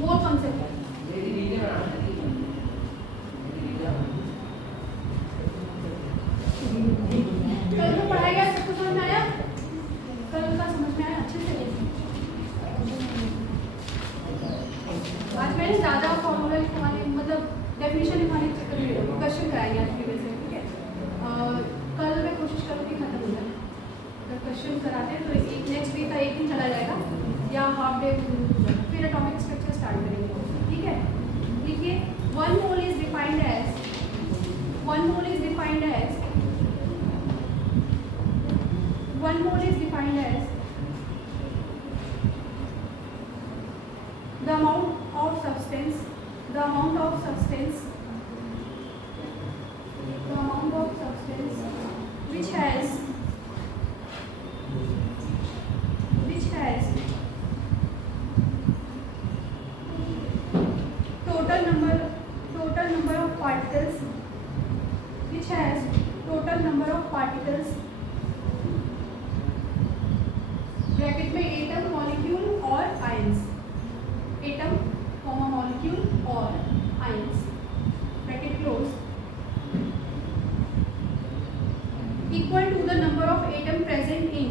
Mole concept है। कल तो पढ़ाया गया, सबको समझ में आया? कल का समझ में आया अच्छे से? आज मैंने ज़्यादा फॉर्मूला लिखवाने, मतलब डेफिनेशन लिखवाने के चक्कर में क्वेश्चन कराएंगे आज की वजह से, ठीक है? कल मैं कोशिश करूँगी खत्म हो जाए। अगर क्वेश्चन कराते हैं तो एक नेक्स्ट वीक का एक दिन चला जाएगा या हाफ डे, फिर एटॉमिक स्ट्रक्चर स्टार्ट करेंगे, ठीक है? देखिए, one mole is defined as one mole is defined as the amount of substance which has total number of particles, bracket में एटम, मॉलिक्यूल और आयंस, एटम कॉमा मॉलिक्यूल और ions, bracket close, equal to the number of atom present in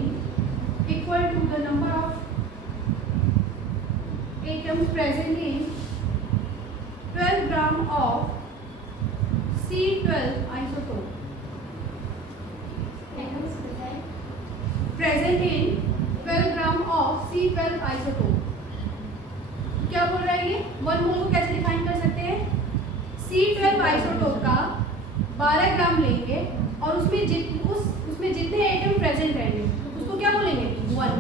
12 gram of C12 isotope, present in 12 gram of C12 isotope। क्या बोल रहा है ये? One mole को कैसे डिफाइन कर सकते हैं? C12 आइसोटोप का 12 ग्राम लेंगे और उसमें जितने एटम प्रेजेंट रहेंगे उसको क्या बोलेंगे? वन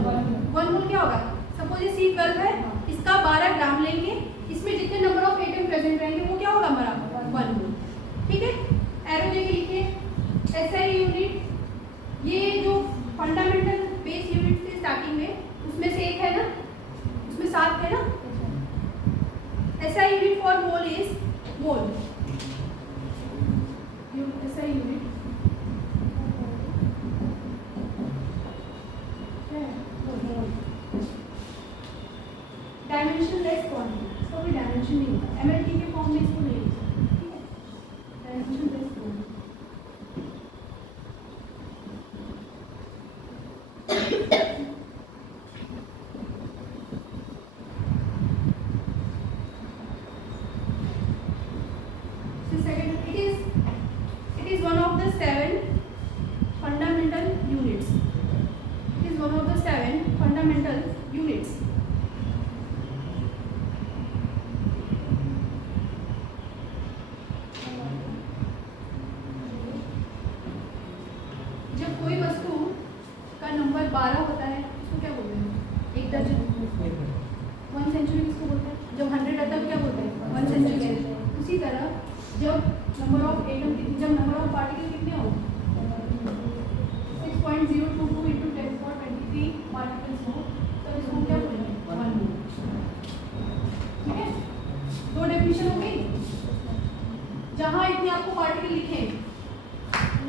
मोल क्या होगा? सपोज ये C12 है, इसका 12 ग्राम लेंगे, इसमें जितने नंबर ऑफ एटम प्रेजेंट रहेंगे वो क्या होगा हमारा? वन मोल, ठीक है? एरो देके लिखिए, SI यूनिट, ये जो फंडामेंटल बेस यूनिट थे स्टार्टिंग में, उसमें से एक है ना, उसमें 7 है ना। SI unit for mole is mole. SI unit dimensionless quantity, इसका कोई डायमेंशन नहीं होता, MLT के फॉर्म में इसको नहीं लिखा, ठीक है? Dimensionless quantity. It is one of the 7 fundamental units. जब कोई वस्तु का नंबर 12 होता है उसको क्या बोलते हैं? एक दर्जन। 1 सेंचुरी किसको बोलते हैं? जब 100 आता है क्या बोलते हैं? 1 सेंचुरी। उसी तरह जब नंबर ऑफ पार्टिकल कितने हो? 6.022 into 10⁻23 पार्टिकल्स हो, तो इसको क्या बोलेंगे? 1 मोल, ठीक है? 2 डेफिनेशन हो गई। जहाँ इतने आपको पार्टिकल लिखे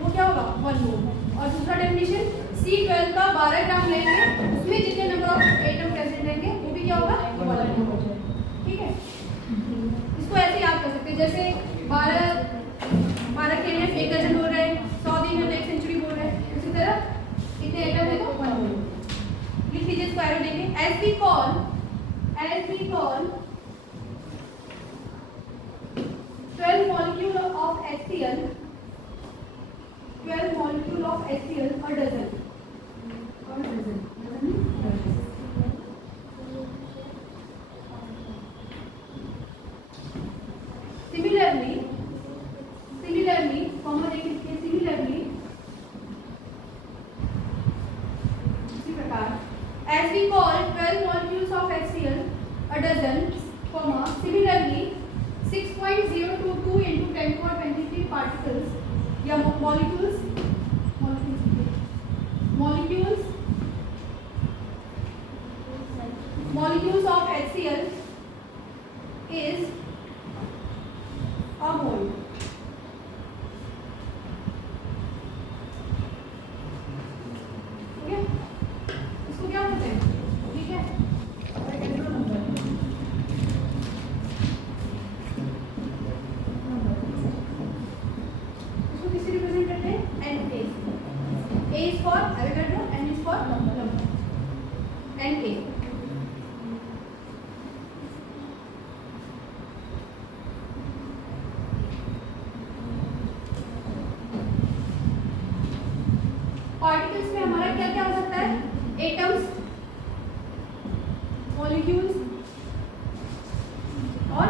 वो क्या होगा? 1 मोल। और दूसरा डेफिनेशन, C12 का 12 ग्राम लेंगे, उसमें जितने नंबर ऑफ एटम प्रेजेंट रहेंगे वो भी क्या होगा? 1 मोल, ठीक है? इसको ऐसे याद कर सकते हैं, जैसे 12 के लिए 1 दर्जन बोल रहे हैं, 100 दिन में 1 सेंचुरी बोल रहे हैं, उसी तरह कितने एटम है तो 1 मोल। लिख लीजिए, इसको एरो देंगे। As we call 12 molecule of HCl a dozen। Similarly, इसी प्रकार as we call 12 molecules of HCl a dozen, similarly 6.022 into 10⁻23 particles या molecules of HCl is a mole। इसको क्या बोलते हैं? ठीक है, मॉलिक्यूल्स और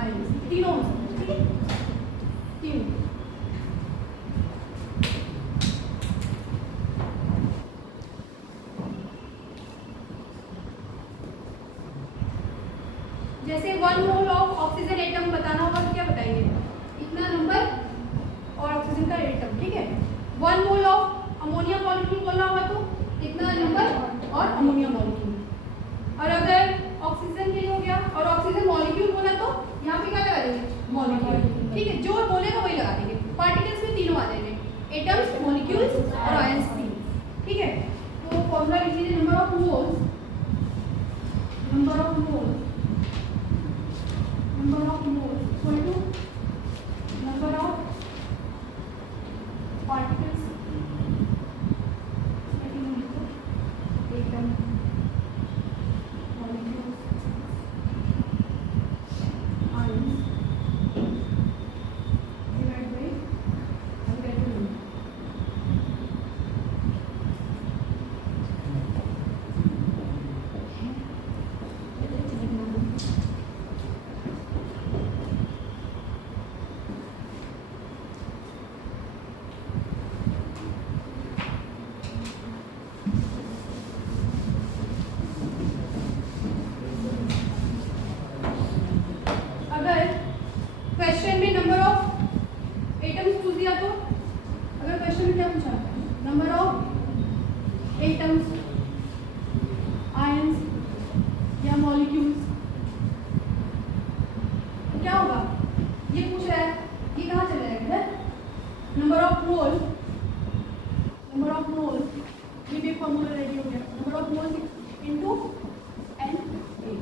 आयंस, तीनों हो सकते हैं, ठीक है, तीनों। जैसे 1 मोल ऑफ ऑक्सीजन एटम बताना होगा तो क्या बताइए, इतना नंबर और ऑक्सीजन का एटम, ठीक है। 1 मोल ऑफ अमोनिया मॉलिक्यूल बोलना होगा तो इतना नंबर और अमोनिया मॉलिक्यूल। और अगर ऑक्सीजन के लिए हो गया और ऑक्सीजन मॉलिक्यूल बोला तो यहाँ पे क्या लगा देंगे, मॉलिक्यूल, ठीक है, जो बोलेगा वही लगा देंगे। पार्टिकल्स में तीनों आ जाएंगे, एटम्स, मॉलिक्यूल्स और आयंस, ठीक है। तो फॉर्मूला लिख लीजिए, number of moles, number of moles, number of moles equal to number of particles atom, molecules, ions divided by atomic. Question में नंबर ऑफ एटम्स पूछ दिया तो, अगर क्वेश्चन में क्या पूछा, नंबर ऑफ एटम्स, आयंस या मॉलिक्यूल्स, तो क्या होगा, ये पूछ रहा है, ये कहाँ चला जाएगा, number of mole, number of mole, ये भी फॉर्मूला रेडी हो गया, number of mole into N A.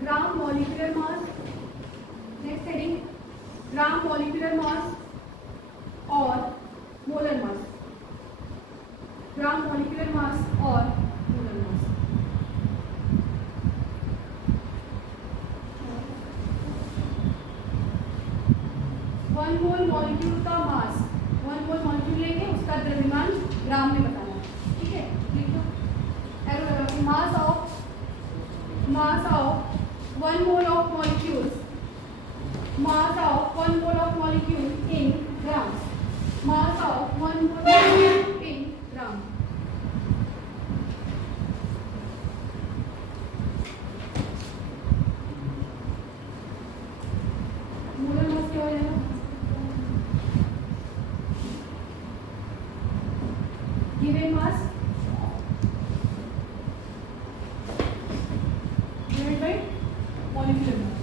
Gram molecular mass, next heading gram molecular mass और molar mass, gram molecular mass और molar mass. One mole molecule का mass, 1 मोल molecule लेंगे, उसका द्रव्यमान ग्राम में बताना है, ठीक है, लिखो mass of 1 mole of molecules, mass of 1 mole of molecule in grams, mass of 1 mole in gram. Molar mass क्या हो जाएगा, given mass divided by molecular mass.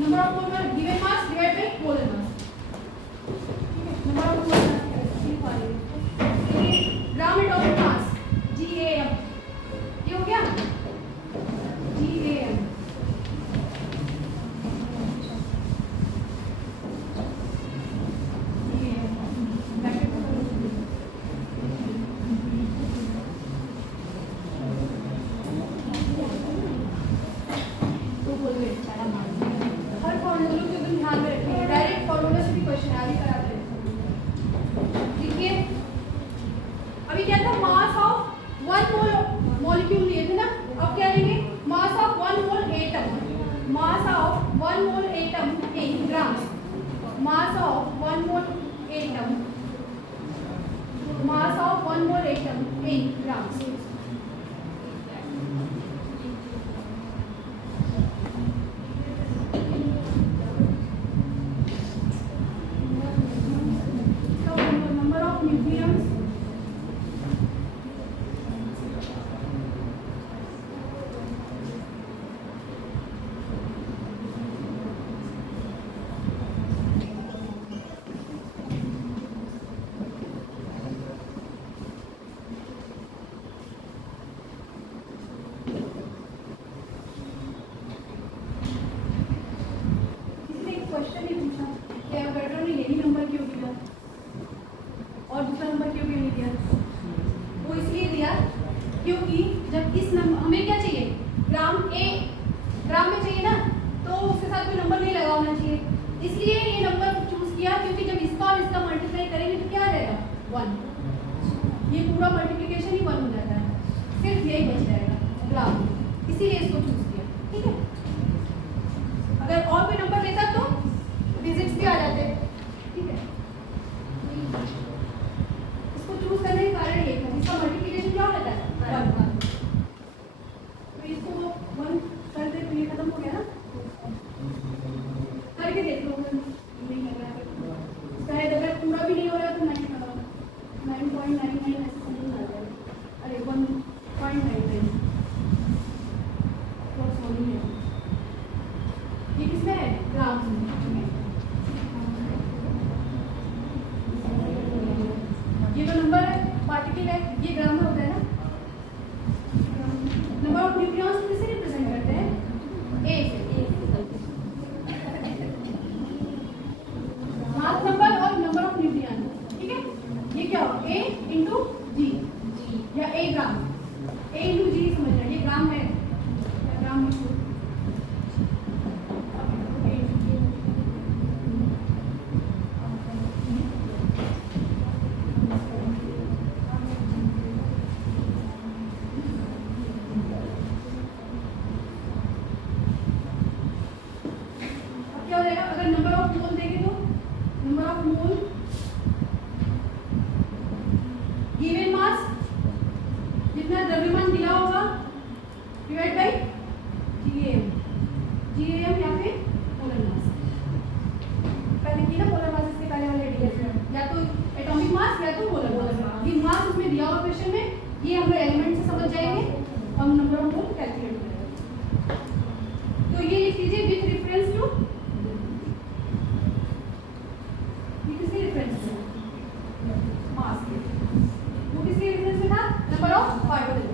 Number of mole given mass divide by molar mass. 1 mole atom, mass of 1 mole atom in grams. So number of nucleons, question ही पूछा कि Avogadro ने यही number क्यों दिया और दूसरा नंबर क्यों नहीं दिया? वो इसलिए दिया क्योंकि जब इस नंबर हमें क्या चाहिए, ग्राम में चाहिए ना, तो उसके साथ कोई नंबर नहीं लगा होना चाहिए, इसलिए ये नंबर चूज किया क्योंकि जब इसका और इसका मल्टीप्लाई करेंगे तो क्या आ जाएगा 1, ये पूरा मल्टीप्लिकेशन ही 1 हो जाता है, सिर्फ यही बच जाएगा ग्राम, इसीलिए इसको चूज किया। ठीक है, अगर और कोई नंबर लेता तो डिजिट्स भी आ जाते। ठीक है, इसको चूज करने का कारण ये था, इसका मल्टीप्लिकेशन क्या रहता है 1, तो इसको 1 कर दे तो ये खत्म हो गया ना, करके देख लो, नहीं कर रहा है शायद, अगर पूरा भी नहीं हो रहा तो 9.99 ऐसे समझ आ जाएगा, अरे 1.99 तो सॉरी है, ये किसमें है, ग्राम्स में। ये जो नंबर है पार्टिकल है, ये ग्राम में होता है ना। नंबर ऑफ न्यूक्लियॉन्स किससे रिप्रेजेंट करते हैं, ए से, मास नंबर और नंबर ऑफ न्यूक्लियन। ठीक है, ये क्या हो, ए इंटू जी या ए ग्राम, ए इंटू जी समझ रहे हैं, ये ग्राम है, ग्राम में क्या हो जाएगा, अगर नंबर ऑफ मोल देखें तो number of mole given mass जितना द्रव्यमान दिया होगा डिवाइड बाय जीएम या फिर मोलर मास, पहले की ना मोलर मास, इसके पहले वाले डीएस या तो एटॉमिक मास या तो मोलर मास, ये मास उसमें दिया हुआ क्वेश्चन में, ये हम एलिमेंट से समझ जाएंगे, हम नंबर ऑफ मोल कैलकुलेट करेंगे। तो ये लिख लीजिए विथ रेफरेंस टू, ये किसके रेफरेंस में, मास के, वो किसके रेफरेंस में था, नंबर ऑफ पार्टिकल।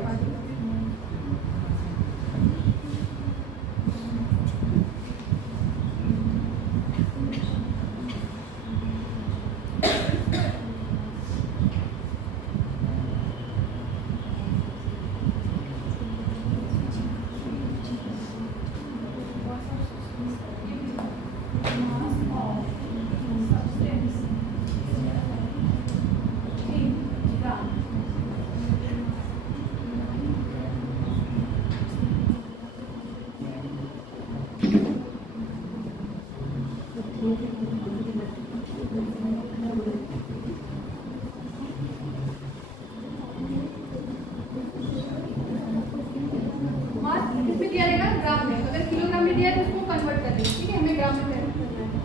किसमें दिया रहेगा, ग्राम में, अगर किलोग्राम में दिया है तो उसको कन्वर्ट कर देंगे। ठीक है, हमें ग्राम में कन्वर्ट करना है,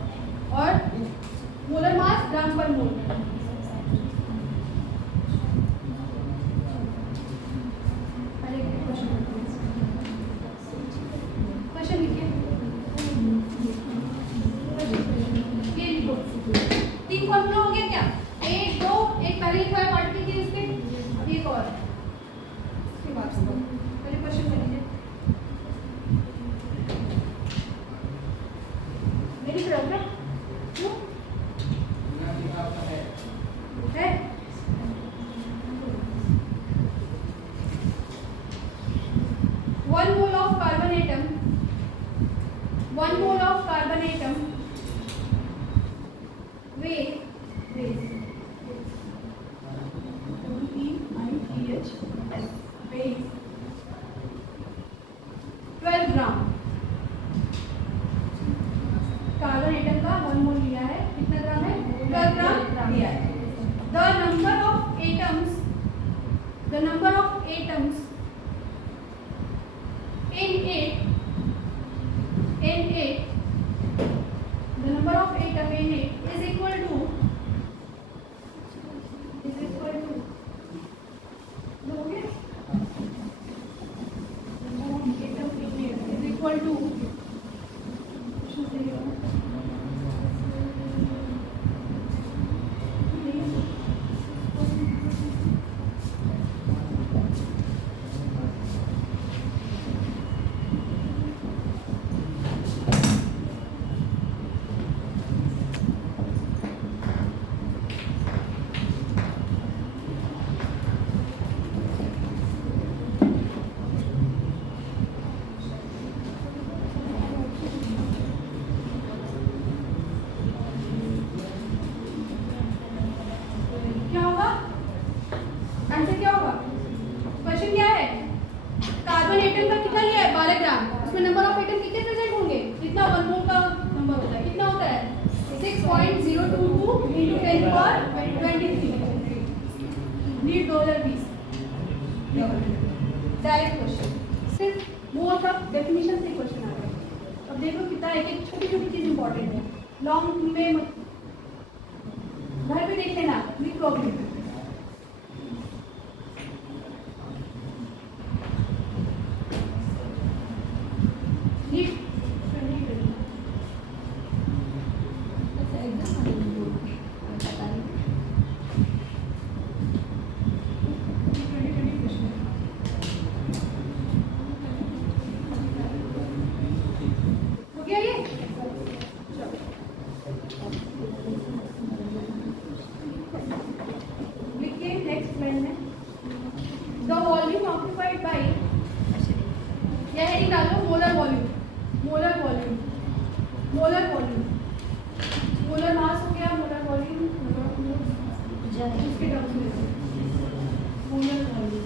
और मोलर मास ग्राम पर मोल। क्वेश्चन लिखिए, ये लिखो, 3 फॉर्मूला हो गया क्या, 1 2, एक पहले लिखा है पार्टिकल के, उसके अब एक और, उसके बाद पहले क्वेश्चन कर लीजिए, मेरी तरफ ना क्यों है, 1 mole of carbon atom, 1 mole of carbon atom weight weight the number of atoms in it, the number of atom in it is equal to okay, number of atom in it is equal to direct question, सिर्फ मोर का definition से question आ रहा है। अब देखो कितना एक एक छोटी छोटी चीज इंपॉर्टेंट है, लॉन्ग में घर पे देख लेना विद प्रॉब्लम। मोलर मास हो गया, मोलर वॉल्यूम, इसके टर्म्स में molar volume.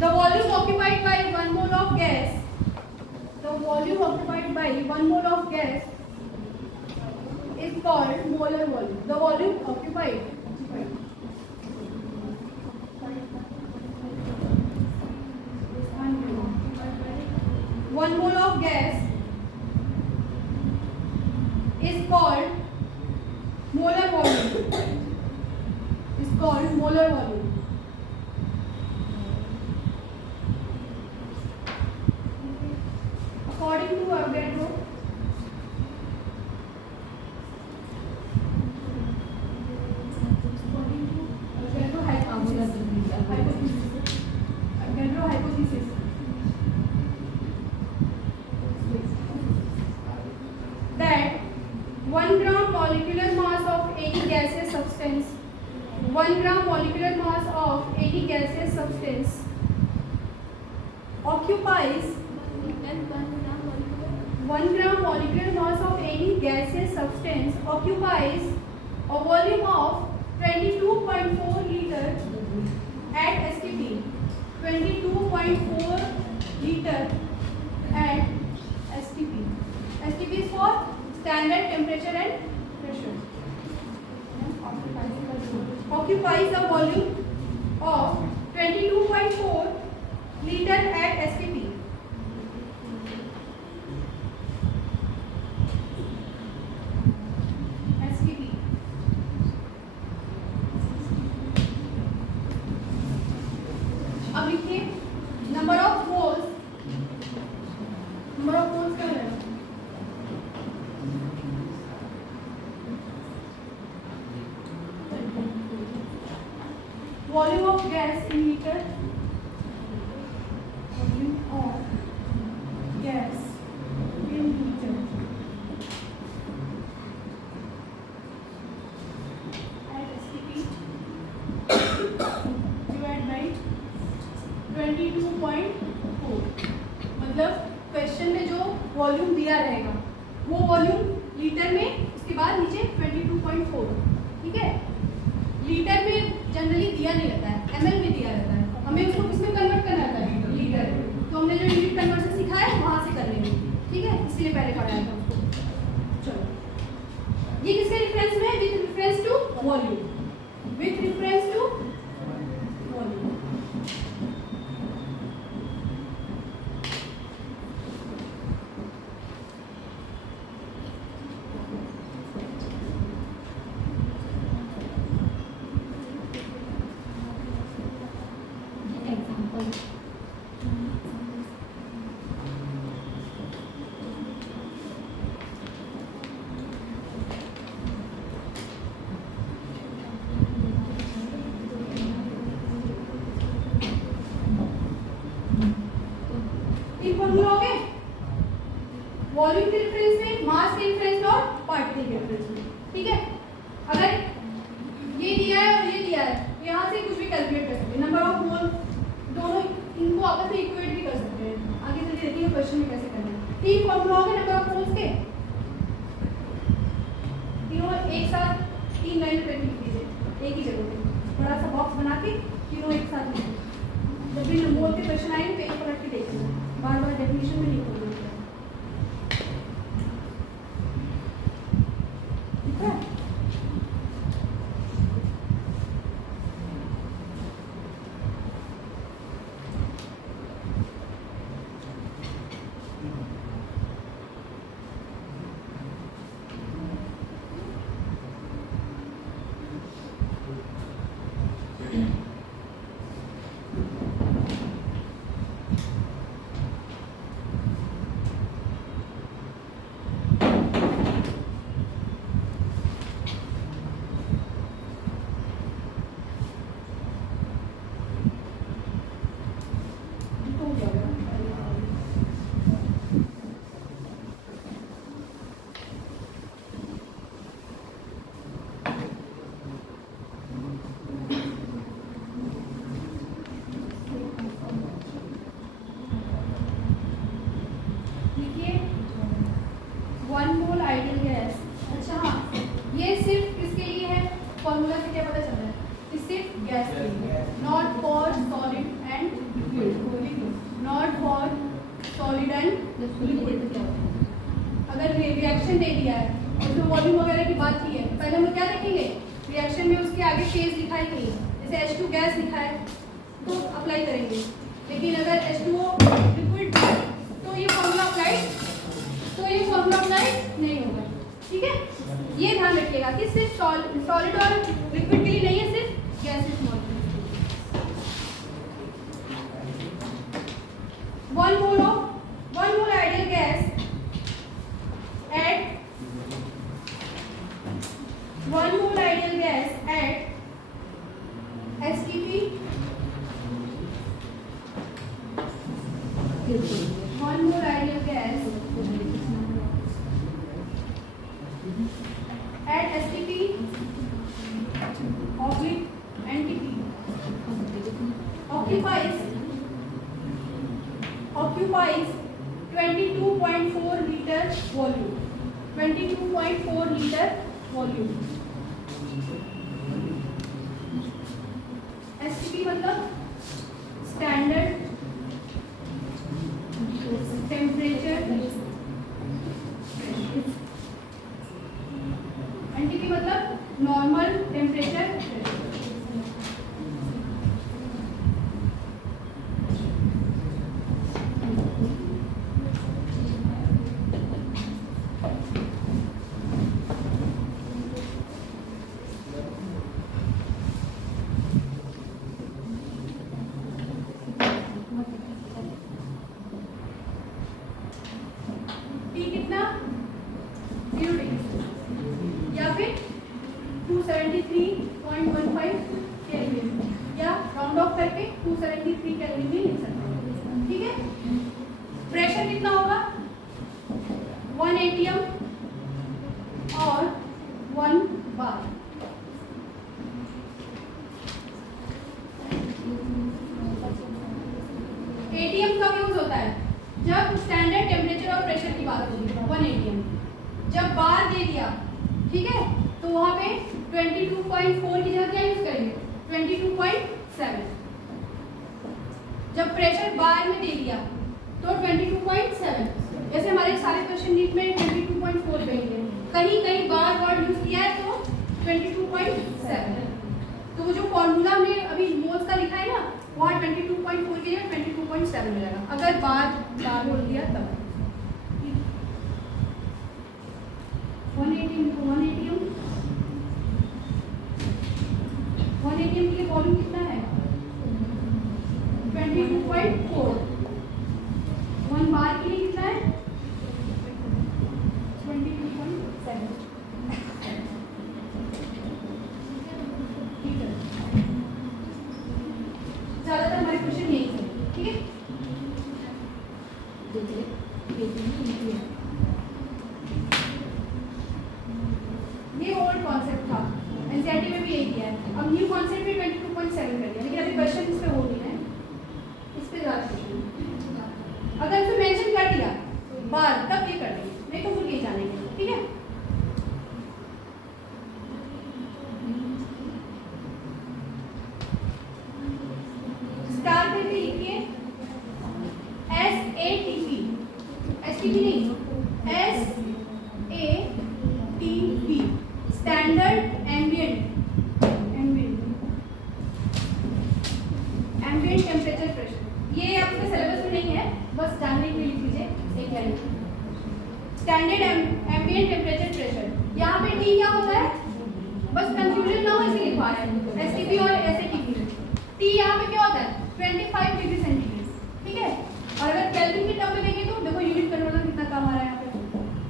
The volume occupied by 1 mole of gas, the volume occupied by 1 mole of gas is called molar volume. The volume occupied 1 mole of gas is called molar volume. Is called molar volume. According to Avogadro, hypothesis, that 1 gram molecular mass of any gaseous substance, 1 gram molecular mass of any gaseous substance occupies 1 gram molecular mass of any gaseous substance occupies a volume of 22.4 liter at STP. 22.4 liter at STP. STP is for standard temperature and pressure. Occupies a volume of 22.4 liter at STP. अब लिखिए number of moles क्या है? Volume of gas in litre, volume of gas in litre at STP divide by 22.4। मतलब question में जो volume दिया रहेगा वो वॉल्यूम लीटर में, उसके बाद नीचे 22.4। ठीक है, लीटर में जनरली दिया नहीं रहता है, ml में दिया रहता है। हमें उसको किसमें कन्वर्ट करना रहता है? लीटर। तो हमने जो यूनिट कन्वर्जन सीखा है वहाँ से कर लेंगे। ठीक है, इसलिए पहले पढ़ाया था उसको। चलो, ये किसके रिफरेंस में? With reference to volume, with reference to volume. Formula हो गए वॉल्यूम के रेफरेंस में, मास के रेफरेंस में और पार्टिकल के रेफरेंस में। ठीक है, अगर ये दिया है और ये दिया है तो यहाँ से कुछ भी कैलकुलेट कर सकते हैं, नंबर ऑफ मोल दोनों इनको आपस में इक्वेट भी कर सकते हैं। आगे चल के देखिए क्वेश्चन में कैसे करना है। तीन फॉर्मूला हो गए नंबर ऑफ मोल्स के, तीनों एक साथ 3 लाइन पे लिख दीजिए एक ही जगह पे, बड़ा सा बॉक्स बना के तीनों एक साथ लिख दीजिए। जब भी मोल के क्वेश्चन आएंगे पेज पलट के देखिए, बार बार डेफिनेशन में लिखोगे। ठीक है, अगर रिएक्शन दे दिया है और उसमें वॉल्यूम वगैरह की बात की है, पहले हम क्या देखेंगे, रिएक्शन में उसके आगे फेज लिखा है कहीं, जैसे H2 गैस लिखा है तो अप्लाई करेंगे, लेकिन अगर H2O लिक्विड तो ये फॉर्मूला अप्लाई नहीं होगा। ठीक है, ये ध्यान रखिएगा कि सिर्फ सॉलिड और लिक्विड के लिए नहीं है, सिर्फ gases molecule. 1 mole ideal gas at 1 mole ideal gas at STP 1 mole ideal gas at STP oblique NTP occupies 22.4 liter volume, 22.4 liter volume। STP मतलब स्टैंडर्ड टेम्परेचर, NTP मतलब नॉर्मल टेम्परेचर। या फिर 273.15 केल्विन, या राउंड ऑफ करके 273 kelvin भी लिख सकते हैं। ठीक है, प्रेशर कितना होगा 1 atm और 1 bar। एटीएम कब यूज होता है, जब स्टैंडर्ड टेम्परेचर और प्रेशर की बात होगी 1 atm। जब बार दे दिया, ठीक है, तो वहां पे 22.4 की जगह क्या यूज करेंगे 22.7। जब प्रेशर बार में दे दिया तो 22.7। जैसे हमारे सारे क्वेश्चन नीट में 22.4 कहेंगे, कहीं कहीं बार वर्ड यूज किया है तो 22.7। तो वो जो फॉर्मूला हमने अभी मोल्स का लिखा है ना, वहाँ 22.4 के जगह 22.7 मिलेगा, अगर बार बोल दिया तब। 180 के लिए वॉल्यूम कितना है? 22.4। 1 बार के लिए कितना है? 22.7। ठीक है, ज्यादातर हमारे क्वेश्चन यही थे। ठीक है, ये ओल्ड कॉन्सेप्ट था, एनसीईआरटी में भी यही किया है। अब न्यू कॉन्सेप्ट में 22.7 कर दिया, लेकिन अभी क्वेश्चन इस पे हो नहीं है, इस पे ज्यादा क्वेश्चन। अगर इसमें मेंशन कर दिया बार तब ये कर देंगे, नहीं तो भूल के जानेंगे। ठीक है, स्टार पे भी लिखिए SATP, STP नहीं, SATP, standard ambient temperature pressure. ये आपके सिलेबस में नहीं है, बस जानने के लिए लिख लीजिए। एक है स्टैंडर्ड एम्बिएंट टेम्परेचर प्रेशर। यहाँ पे टी क्या होता है, बस कंफ्यूजन ना हो इसलिए लिखवा रहे हैं, एसटीपी और एसएटीपी। टी यहाँ पे क्या होता है, 25 डिग्री सेंटीग्रेड। ठीक है, और अगर केल्विन की टर्म में देखें तो देखो यूनिट कन्वर्जन कितना काम आ रहा है यहाँ पे,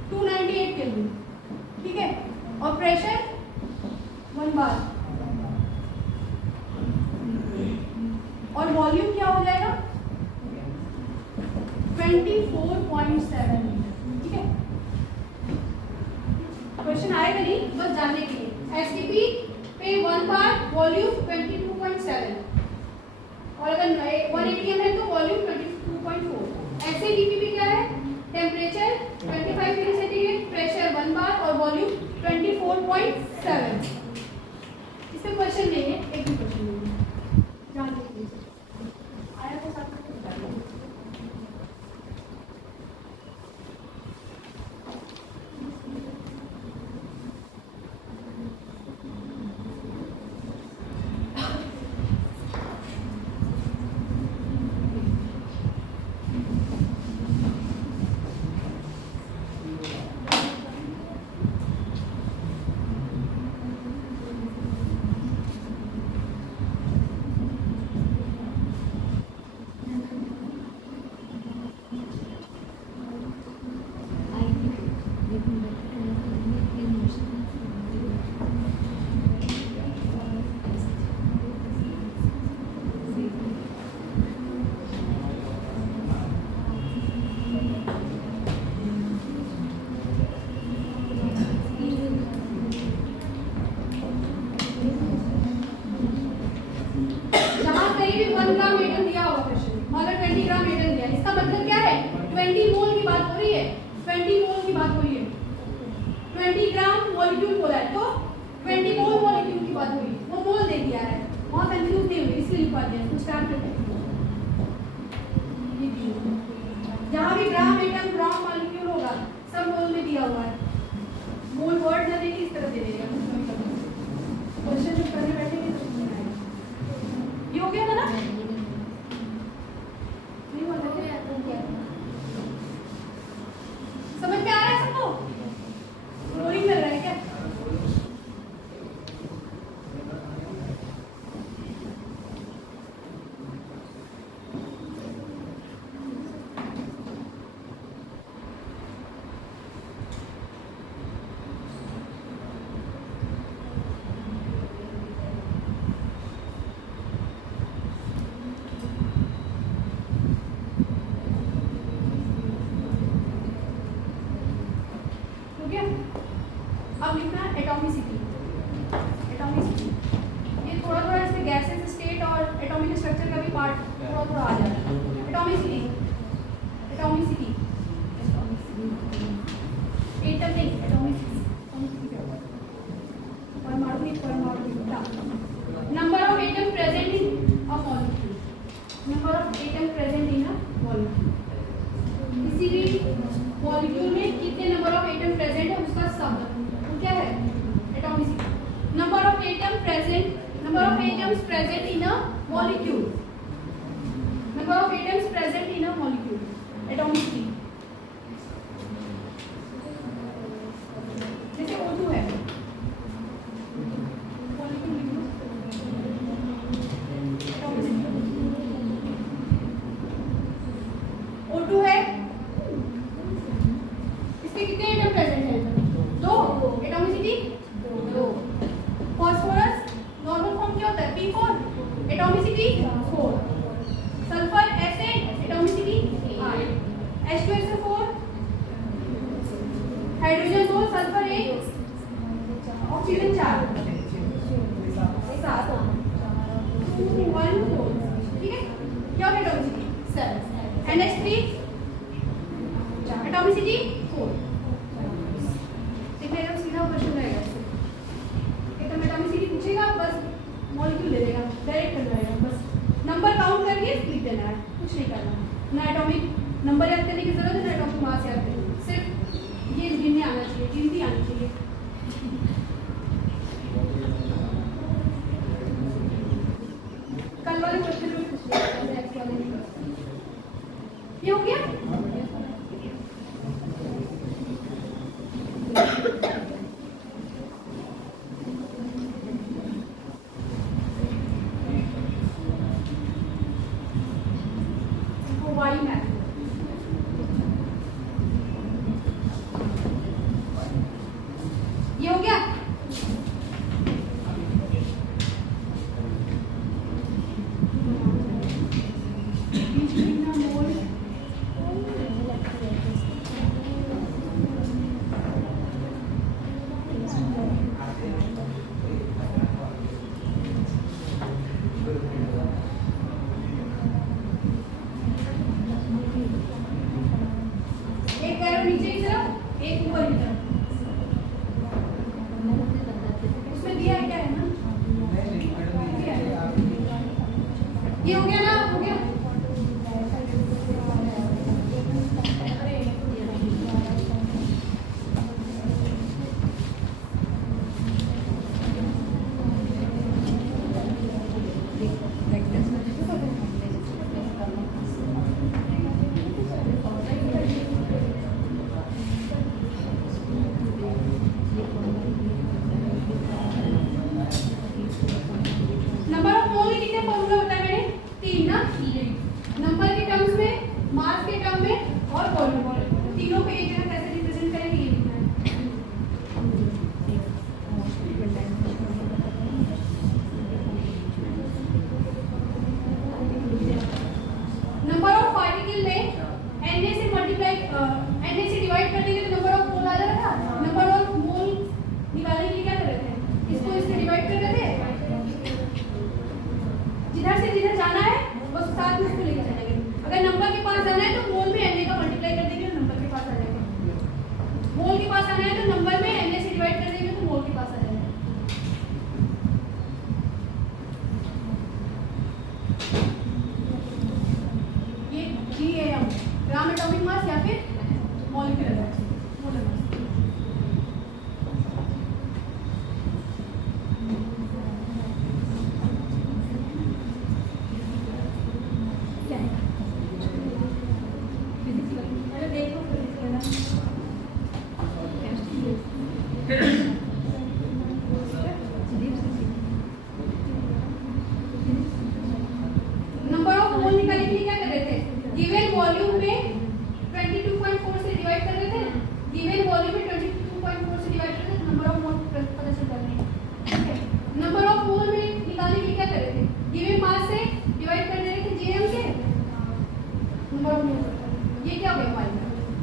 298 केल्विन। ठीक है, और प्रेशर 1 बार, और वॉल्यूम क्या हो जाएगा 24.7। ठीक है, क्वेश्चन आएगा नहीं, बस जानने के लिए। एसटीपी पे 1 बार, वॉल्यूम 22.7, और अगर 1 एटीएम है तो वॉल्यूम 22.4। एसएटीपी भी क्या है, टेम्परेचर 25 डिग्री सेंटीग्रेड, प्रेशर 1 बार और वॉल्यूम 24.7। इसमें क्वेश्चन नहीं है, एक भी क्वेश्चन नहीं है, जान लीजिए। आया तो सब कुछ बता दीजिए। जहाँ भी ग्राम एटम ग्राम मॉलिक्यूल होगा सब मोल में दिया हुआ है। मोल वर्ड ना देके इस तरह दे देगा। क्वेश्चन जब करने बैठेंगे तो समझ में आएगा। ये हो गया था ना? नहीं हुआ था क्या? समझ में आ रहा है सबको? बोरिंग लग रहा है क्या? अब लिखना है एटॉमिसिटी। एटॉमिसिटी ये थोड़ा थोड़ा इसमें गैसेस स्टेट और एटॉमिक स्ट्रक्चर का भी पार्ट थोड़ा थोड़ा आ जाता है। एटॉमिसिटी एटॉमिसिटी एटम नहीं atomicity number of atom present in a molecule. Number of atom present in a molecule. किसी भी मॉलिक्यूल में कितने नंबर ऑफ एटम प्रेजेंट है उसका सम क्या है atomicity. Number of atom present number of atoms present in a molecule. Number of atoms present in a molecule. Atomicity. जैसे O2 है. Molecule लिखो. Atomicity. O2 है. इसके कितने एटम प्रेजेंट हैं? 2. एटॉमिसिटी 2. फॉस्फोरस नॉर्मल फॉर्म क्या होता है? P4. Atomicity 4. Sulphur acid atomicity 8. H2SO4 hydrogen 2 sulphur 1 oxygen 4 7 2 1 4. ठीक है, क्या होगा एटॉमिसिटी? 7. NH3 atomicity 4. देखिए एकदम सीधा क्वेश्चन रहेगा इससे. एकदम एटॉमिसिटी पूछेगा, बस मॉलिक्यूल ले लेगा, डायरेक्ट कर जाएगा. बस नंबर काउंट करके लिख देना है, कुछ नहीं करना. ना एटॉमिक नंबर याद करने की जरूरत है, ना एटॉमिक मास याद करने की. सिर्फ ये गिनने आना चाहिए, गिनती आनी चाहिए. कल वाले क्वेश्चन में पूछ लिया था, नेक्स्ट वाले में. ये हो गया. वाई मैथ ये हो गया. एक पैर नीचे की तरफ, एक ऊपर की तरफ. उसमें दिया है क्या है ना? ये हो गया ना? हो गया. नंबर ऑफ मोल के कितने फॉर्मूला बताया मैंने? 3 ना. नंबर के टर्म्स में, मास के टर्म में और वॉल्यूम. तीनों को एक जगह कैसे रिप्रेजेंट करेंगे ये लिखना है. नंबर ऑफ पार्टिकल में Na से मल्टीप्लाई Na से डिवाइड कर देंगे तो नंबर ऑफ मोल आ जाएगा. नंबर ऑफ मोल निकालने के लिए क्या कर रहे थे? इसको इससे डिवाइड कर रहे थे. जिधर से जिधर जाना है बस साथ में उसको लेकर चलेंगे. अगर नंबर के पास जाना है तो मोल में Na का मल्टीप्लाई कर देंगे तो नंबर के पास आ जाएगा. मोल के पास आना है तो नंबर में Na से डिवाइड कर देंगे तो मोल के पास आ जाएगा. ये GAM ग्राम एटॉमिक मास या फिर मॉलिक्यूलर मास, मोलर मास. क्या है? अरे देखो फिजिक्स वाला. नंबर ऑफ मोल निकालने के लिए क्या कर रहे थे? गिवन वॉल्यूम में 22.4 से डिवाइड कर रहे थे. गिवन वॉल्यूम में 22.4 से डिवाइड कर रहे थे. नंबर ऑफ मोल पता चल जाता है. ठीक है. नंबर ऑफ मोल में निकालने के लिए क्या कर रहे थे? गिवन मास से डिवाइड कर रहे थे Gm से. Number of mole. ये क्या हो गया?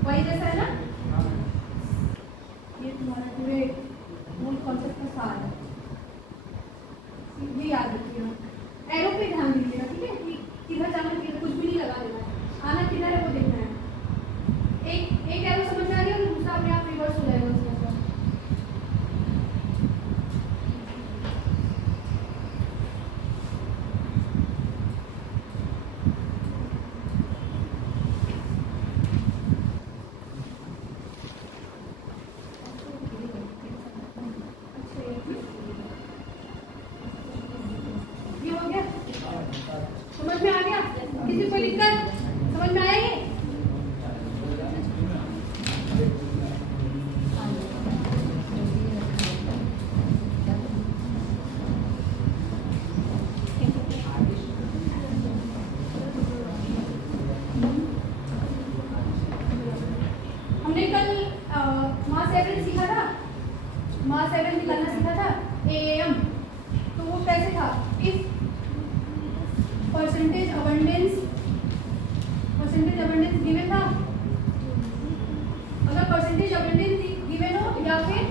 वाई जैसा है ना. ये तुम्हारा पूरे मूल कॉन्सेप्ट का सार है. ये याद रखिएगा. एरो पे ध्यान दीजिएगा. ठीक है, कि किधर जाना, किधर कुछ भी नहीं लगा देना है. आना किधर है वो देखना है. एक एरो समझ में आ गया तो दूसरा अपने आप रिवर्स हो जाएगा उसके ऊपर. निकालना सीखा था एएम, तो वो कैसे था, इफ परसेंटेज अबंडेंस गिवन था, अगर परसेंटेज अबंडेंस गिवन हो या फिर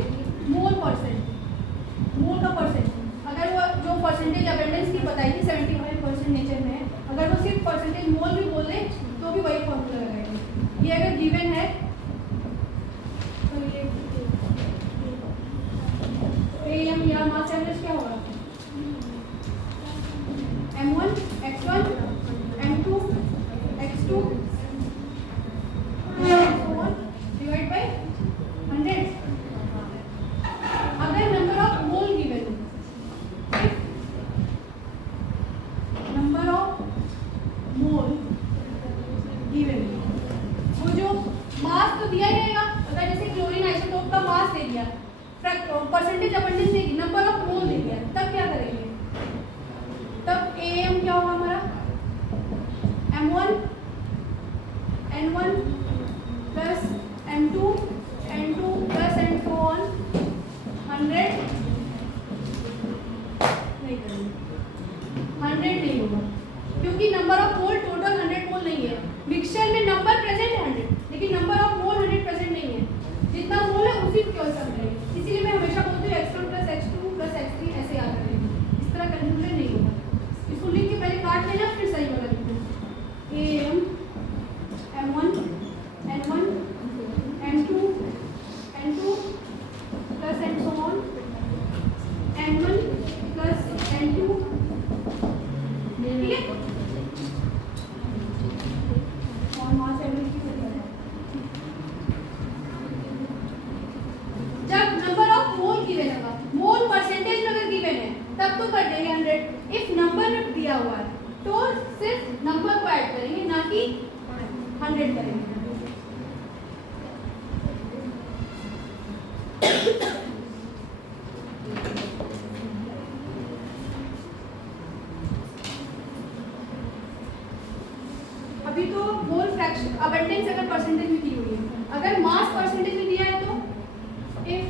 मोल का परसेंट, अगर वो जो परसेंटेज अबंडेंस की बताई थी 75% नेचर में, अगर वो सिर्फ परसेंटेज मोल भी बोल दे तो भी वही फॉर्मूला लगाएंगे। ये अगर गिवन है तो ये एम या मास एवरेज क्या होगा, m1 x1 m2 x2 divide by 100। अगर number of mole given, number of mole given, वो जो मास तो दिया ही रहेगा, अगर जैसे क्लोरीन आइसोटोप का मास दे दिया, परसेंटेज अबंडेंस देगी, नंबर ऑफ मोल दे दिया, तब क्या करेंगे, तब एएम क्या होगा हमारा m1 n1 plus m2 n2 plus and so on 100 नहीं करेंगे, 100 नहीं होगा, क्योंकि नंबर ऑफ मोल टोटल 100 मोल नहीं है, मिक्सचर में नंबर प्रेजेंट है 100 लेकिन नंबर ऑफ मोल 100% नहीं है, जितना मोल है उसी को केवल सम करेंगे। इसीलिए मैं हमेशा बोलती हूँ x1 plus x2 plus x3 ऐसे याद करेंगे, इस तरह कंफ्यूजन नहीं होगा। इसको लिख के पहले काट लेना फिर सही वाला लिखना, am m1 n1 m2 n2 plus and so on n1 plus n2, ठीक है। और मास एवरेज की वजह है, जब नंबर ऑफ मोल गिवन होगा, मोल परसेंटेज में अगर गिवन है तब तो कर देंगे 100, इफ नंबर दिया हुआ है तो सिर्फ नंबर को ऐड करेंगे, ना कि 100 करेंगे। अभी तो मोल फ्रैक्शन अबंडेंस अगर परसेंटेज में दी हुई है, अगर मास परसेंटेज में दिया है तो if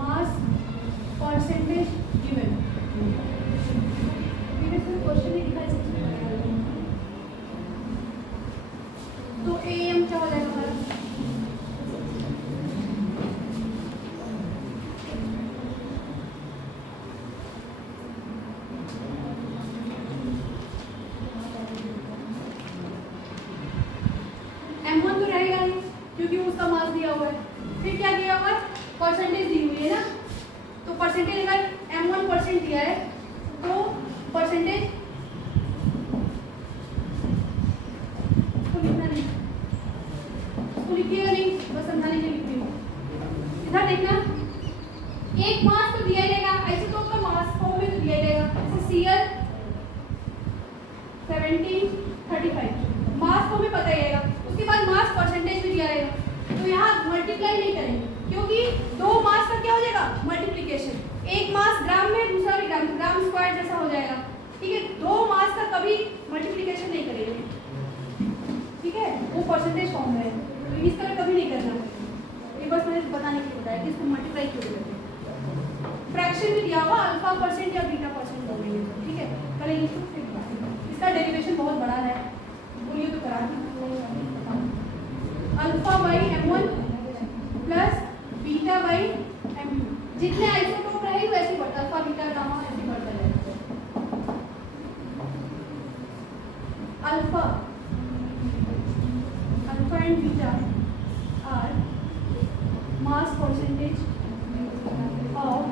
mass percentage given, question ही दिखा तो एएम क्या हो जाएगा हमारा, m1 तो रहेगा ही क्योंकि उसका मास दिया हुआ है, फिर क्या दिया हुआ है, परसेंटेज दी हुई है ना, तो परसेंटेज अगर m1% दिया है तो परसेंटेज लिखना नहीं, उसको लिखिएगा नहीं, बस समझाने के लिए लिख रही हूँ। इधर देखना, एक मास तो दिया जाएगा, आइसोटोप का मास फॉर्म में तो दिया जाएगा, जैसे Cl 1735 मास फॉर्म में पता ही रहेगा, उसके बाद मास परसेंटेज में दिया रहेगा, तो यहाँ मल्टीप्लाई नहीं करेंगे क्योंकि दो मास का क्या हो जाएगा मल्टीप्लिकेशन, एक मास ग्राम में दूसरा भी ग्राम स्क्वायर जैसा हो जाएगा, ठीक है। दो मास का कभी मल्टीप्लिकेशन नहीं करेंगे, ठीक है, वो परसेंटेज फॉर्म में है, तो इस तरह कभी नहीं करना है, ये बस मैंने बताने के लिए बताया कि इसको मल्टीप्लाई क्यों करते हैं। फ्रैक्शन में दिया हुआ अल्फा परसेंट या बीटा परसेंट हो गई, ठीक है, पहले इसको फिर इसका डेरिवेशन बहुत बड़ा है, बोलिए तो करा alpha by m1 plus beta by m2, जितने आइसोटोप रहेंगे वैसे बढ़ता, अल्फा बीटा गामा ऐसे बढ़ता जाएगा। Alpha and beta are mass percentage of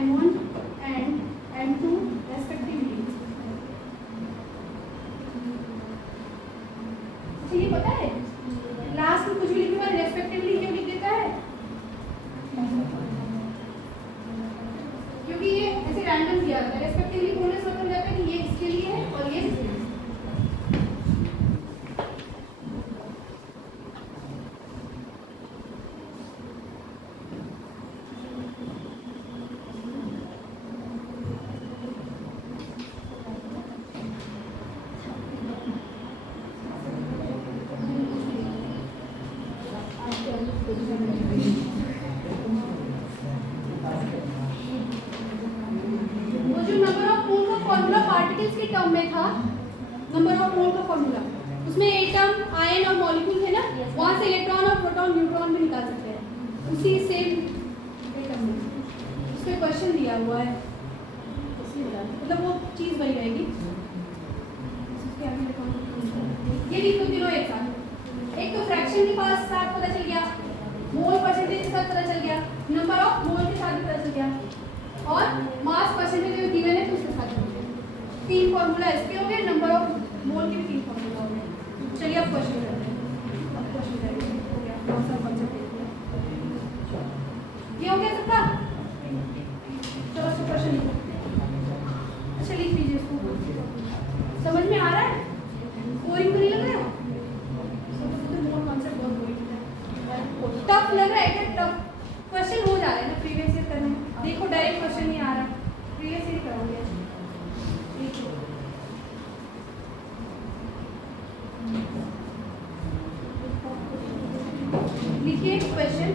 m1 and m2 respectively. ये पता है लास्ट में कुछ भी लिखने बाद रेस्पेक्टिवली क्यों लिख देता है, क्योंकि ये ऐसे रैंडम दिया होता है, रेस्पेक्टिवली बोलने से मतलब जाता है कि ये इसके लिए है और ये इसके लिए। की टर्म में था नंबर ऑफ मोल का फॉर्मूला, उसमें एटम, आयन और मॉलिक्यूल थे ना, वहाँ से इलेक्ट्रॉन और प्रोटॉन न्यूट्रॉन भी निकाल सकते हैं उसी सेम एटम में। उसमें क्वेश्चन दिया हुआ है, मतलब वो चीज़ वही रहेगी। ये लिख दो तीनों एक साथ। एक तो फ्रैक्शन के पास साथ पता चल गया, मोल परसेंटेज के साथ पता चल गया, नंबर ऑफ मोल के साथ भी पता चल गया, और मास परसेंटेज जो गिवन है तो उसके साथ चल गया। 3 फॉर्मूला इसके हो गए, नंबर ऑफ मोल के भी 3 फॉर्मूला हो गए। चलिए अब क्वेश्चन करते हैं। अब क्वेश्चन करेंगे, हो गया बहुत सारा कॉन्सेप्ट देख लिया। ये हो गया सबका? चलो इसको क्वेश्चन लिखो। अच्छा लिख लीजिए इसको। समझ में आ रहा है? बोरिंग तो नहीं लग रहा है? कॉन्सेप्ट बहुत बोरिंग है, टफ लग रहा है क्या? टफ क्वेश्चन हो जा रहा है ना प्रीवियस ईयर करने में। देखो डायरेक्ट क्वेश्चन नहीं आ रहा, प्रीवियस ईयर कराओगे। लिखिए question.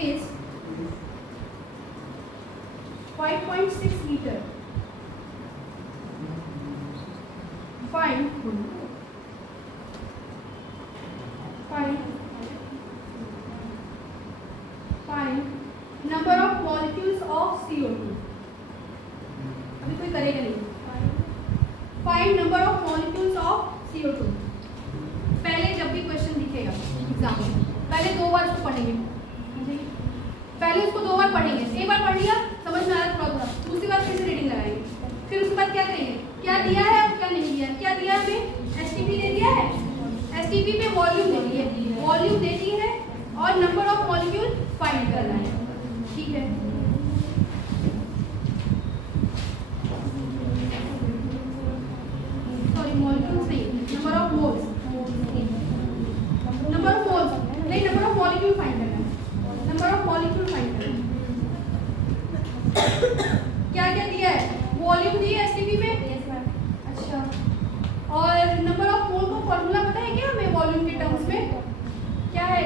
Is 5.6 liter. Find number of molecules of CO2. अभी कोई करेगा नहीं। Find number of molecules of CO2. पहले जब भी क्वेश्चन दिखेगा एग्जाम में, पहले 2 बार उसको पढ़ेंगे। पहले उसको 2 बार पढ़ेंगे, एक बार पढ़ लिया समझ में आ रहा थोड़ा, दूसरी बार फिर से रीडिंग लगाएंगे, फिर उसके बाद क्या करेंगे, क्या दिया है और क्या नहीं दिया है। क्या दिया है हमें? एसटीपी दे दिया है, एसटीपी पे वॉल्यूम दे दी है, वॉल्यूम दे दी है और नंबर ऑफ मॉलिक्यूल फाइंड करना है। ठीक है, सॉरी मॉलिक्यूल्स नहीं, number of moles, number of moles नहीं, नंबर ऑफ मॉलिक्यूल फाइंड करना है, नंबर ऑफ मॉलिक्यूल फाइंड करना है। क्या क्या दिया है? वॉल्यूम दी है एसटीपी में। अच्छा, और नंबर ऑफ मोल को फॉर्मूला पता है क्या हमें वॉल्यूम के टर्म्स में? क्या है?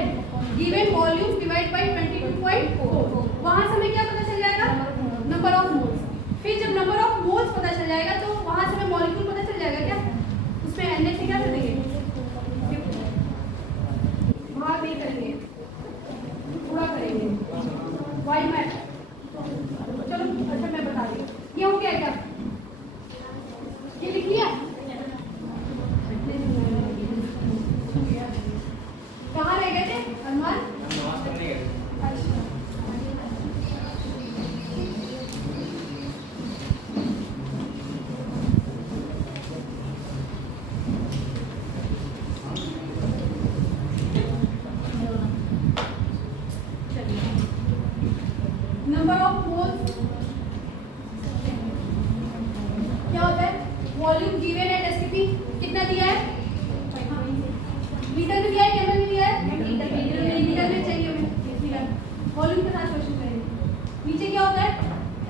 Given volume divide by 22.4। वहां से हमें क्या पता चल जाएगा? Number of moles. फिर जब नंबर ऑफ मोल्स पता चल जाएगा तो वहां से हमें मॉलिक्यूल पता चल जाएगा। क्या उसमें एन से क्या कर देंगे? भाग नहीं करेंगे, पूरा करेंगे, वाई मैथ। चलो अच्छा मैं बता दी, ये हो गया क्या? ये लिख लिया? कहाँ रह गए थे अरमान? अच्छा नंबर ऑफ मोल्स क्या होता है? वॉल्यूम गिवन एट एसटीपी कितना दिया है? लीटर में दिया है, केमल में दिया है? लीटर में चाहिए हमें। वॉल्यूम के साथ क्वेश्चन करेंगे। नीचे क्या होता है?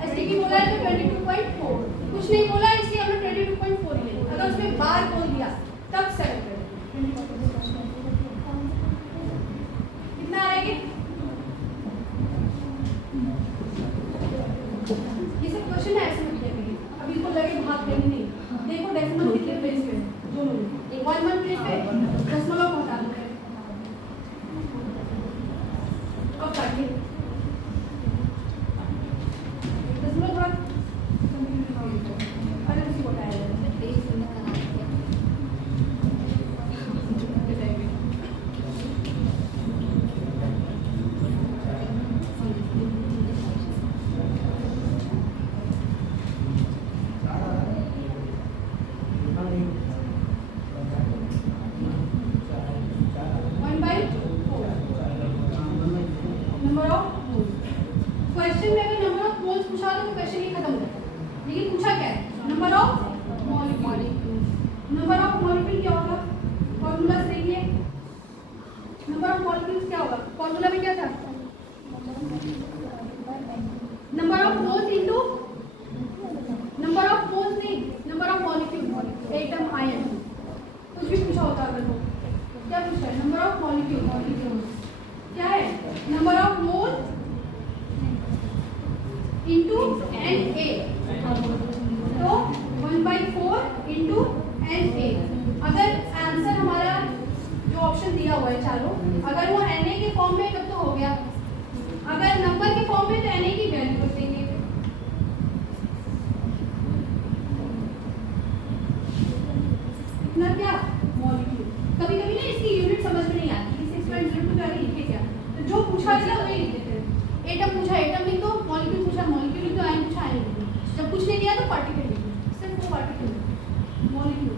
एसटीपी बोला है तो 22.4, कुछ नहीं बोला इसलिए हमने 22.4 लिया। अगर उसमें बार बोल दिया तब 7 कितना आएगी? ये सब क्वेश्चन है ऐसे मत करिए, अब इसको लगे भाग देनी नहीं। देखो डेसिमल कितने प्लेस पे दोनों में, 1 प्लेस पे दशमलव को हटा दो। अब काटिए दशमलव थोड़ा अरे उसी को हटाया जाए। क्वेश्चन में अगर नंबर ऑफ मोल्स पूछा तो क्वेश्चन ही खत्म हो जाता है। लेकिन पूछा क्या है, number of molecule. Number of molecule क्या होगा, फॉर्मूला से देखिए, नंबर ऑफ मॉलिक्यूल्स क्या होगा, फॉर्मूला में क्या था, number of moles into number of moles नहीं, number of molecule, atom ion, कुछ भी पूछा होता अगर वो क्या पूछा है, नंबर ऑफ मॉलिक्यूल क्या है, number of mole into Na, तो 1/4 इनटू Na। अगर आंसर हमारा जो ऑप्शन दिया हुआ है चारों, अगर वो Na के फॉर्म में तब तो हो गया, अगर नंबर के फॉर्म में तो Na की वैल्यू रख देंगे। इतना क्या मॉलिक्यूल, कभी कभी ना इसकी यूनिट समझ में नहीं आती, 6.02 आगे लिखे क्या, तो जो पूछा गया वही लिख देते हैं। एटम पूछा एटम लिख दो, मॉलिक्यूल पूछा मॉलिक्यूल लिख दो, आयन पूछा आयन लिख दो, जब कुछ नहीं दिया तो पार्टिकल लिख दो, सिर्फ वो पार्टिकल मॉलिक्यूल।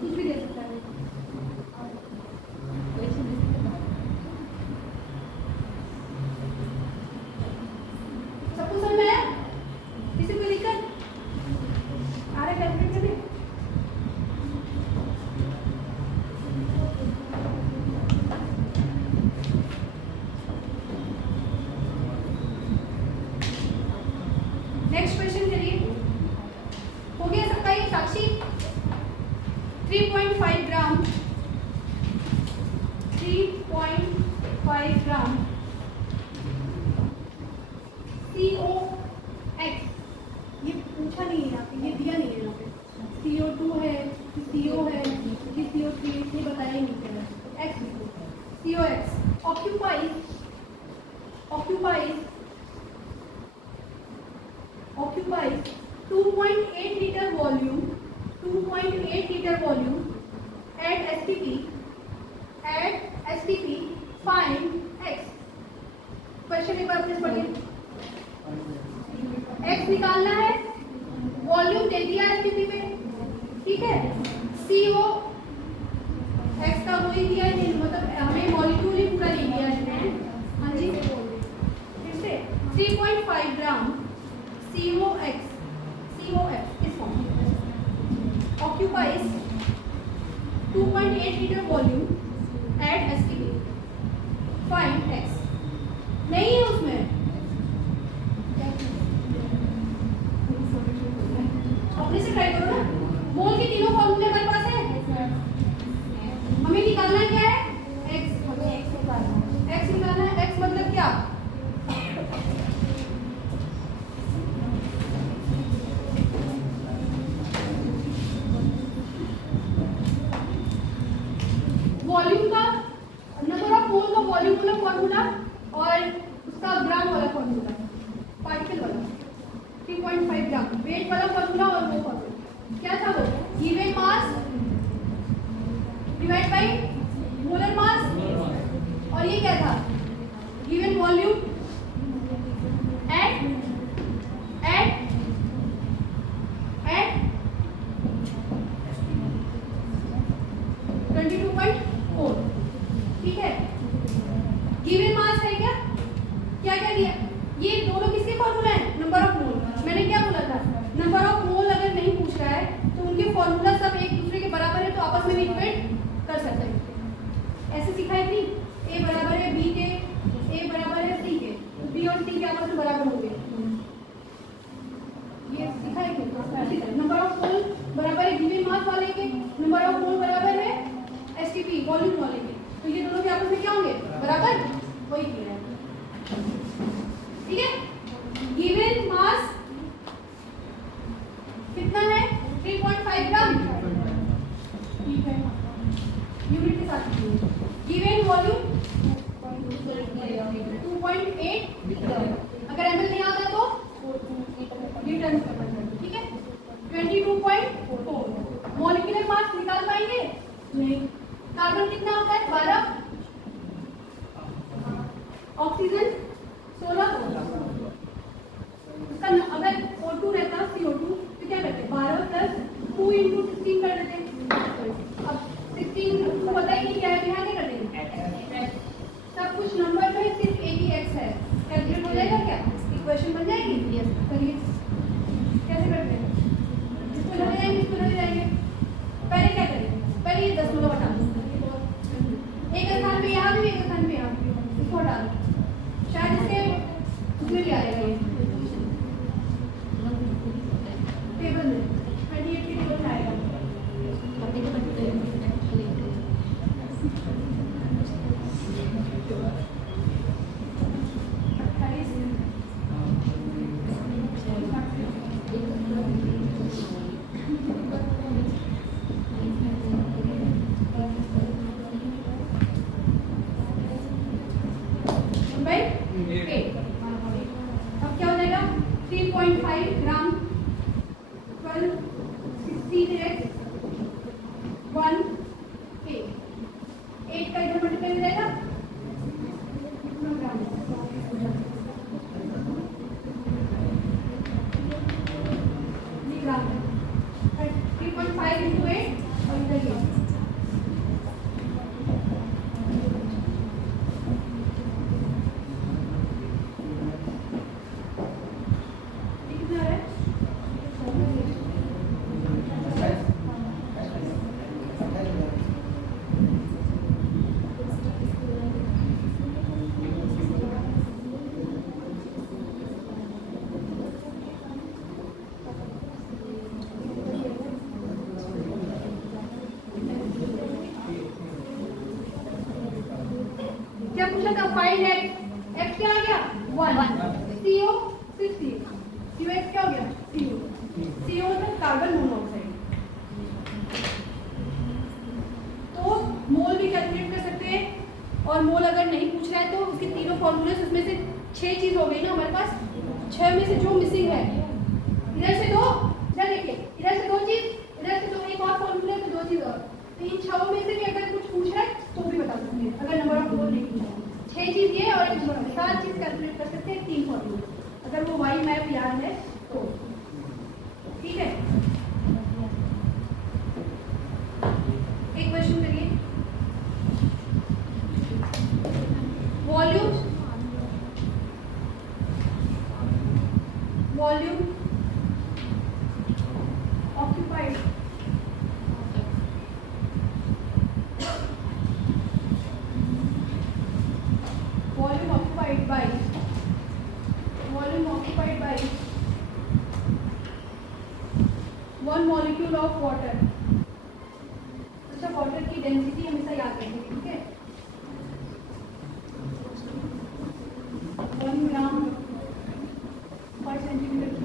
कुछ भी दे सकता है। सबको समझ में आया, किसी को दिक्कत आ रहा है कैलकुलेट करने? नेक्स्ट क्वेश्चन करिए, हो गया सबका ये साक्षी, 3.5 ग्राम 3.5 ग्राम COX, ये पूछा नहीं है यहाँ पे, ये दिया नहीं है यहाँ पे, CO2 है कि CO है कि CO3, ये बताया ही नहीं है, X COX occupies 2.8 liter volume, 2.8 liter volume at STP, find X। Question एक बार प्लीज पढ़िए, X निकालना है, वॉल्यूम दे दिया STP पे, ठीक है, CO X का वही दिया है, मतलब हमें मॉलिक्यूल ही पूरा दे दिया है। हाँ जी, फिर से 3.5 ग्राम COX इस फॉर्म में occupies 2.8 liter volume at STP, find X। नहीं है उसमें, अपने से ट्राई करो ना, मोल के तीनों फॉर्मूले हमारे पास है, हमें निकालना क्या है, X निकालना है। X मतलब क्या, वॉल्यूम का, नंबर ऑफ मोल का वॉल्यूम वाला फॉर्मूला और उसका ग्राम वाला फॉर्मूला, पार्टिकल वाला 3.5 ग्राम, वेट वाला फॉर्मूला और वो फॉर्मूला क्या था, वो given mass divide by molar mass, और ये क्या था, गिवन वॉल्यूम एट 22.4, ठीक है। गिवन मास है क्या क्या क्या दिया, ये दोनों किसके फॉर्मूला है, नंबर ऑफ मोल। मैंने क्या बोला था, नंबर ऑफ मोल अगर नहीं पूछ रहा है तो उनके फॉर्मूला सब एक दूसरे के बराबर है, तो आपस में भी इक्वेट कर सकते हैं। ऐसे सिखाई थी, A बराबर है B के, A बराबर है C के, तो B और C के आपस में बराबर होंगे, ये सिखाई थी। नंबर ऑफ मोल बराबर है गिवन मास वाले के, नंबर ऑफ मोल बराबर है STP वॉल्यूम वाले के, तो ये दोनों के आपस में क्या होंगे, बराबर, वही क्लियर है, ठीक है। गिवन मास कितना है, 3.5 ग्राम, ठीक है, यूनिट के साथ गिवन वॉल्यूम 2.8 अगर ml नहीं आता तो लीटर, ठीक है। 22.4 मॉलिक्यूलर मास निकाल पाएंगे नहीं, कार्बन कितना होता है 12, ऑक्सीजन 16, उसका अगर O2 रहता CO2 तो क्या करते 12 + इक्वेशन बन जाएगी। करिए कैसे करते हैं, इसको ले जाएंगे, इसको ले जाएंगे। पहले क्या करेंगे, पहले ये 10 मतलब हटा दो, एक स्थान पे यहाँ भी, एक स्थान पे यहाँ भी, इसको हटा दो, शायद इसके उसमें भी आएगा ये टेबल में, 28 के टेबल में आएगा। अब क्या हो जाएगा, 3.5 ग्राम 1260 1 8 का इधर मल्टीप्लाई हो जाएगा, ग्राम 3.5 into 8 और इधर ये क्या पूछा था, फाइंड एक्स क्या आ गया 1, CO 60, COX क्या हो गया CO, CO मतलब कार्बन मोनोऑक्साइड। तो मोल भी कैलकुलेट कर सकते हैं, और मोल अगर नहीं पूछ रहा है तो उसके तीनों फॉर्मूले, उसमें से 6 चीज हो गई ना हमारे पास, 6 में से जो मिसिंग है, इधर से 2, इधर देखिए, इधर से 2 चीज, इधर से 2, एक और फॉर्मूला तो 2 चीज और, तो इन 6 में से भी अगर कुछ पूछ रहा है तो भी बता सकते हैं, अगर नंबर ऑफ मोल नहीं पूछा है। 6 चीज ये और एक नंबर, 7 चीज कैलकुलेट कर सकते हैं, 3 फॉर्मूले, अगर वो वाई मैप याद है तो ठीक है। एक क्वेश्चन करिए, volume occupied by 1 molecule of water। अच्छा, वाटर की डेंसिटी हमेशा याद रखेंगे, ठीक है, 1 ग्राम पर सेंटीमीटर की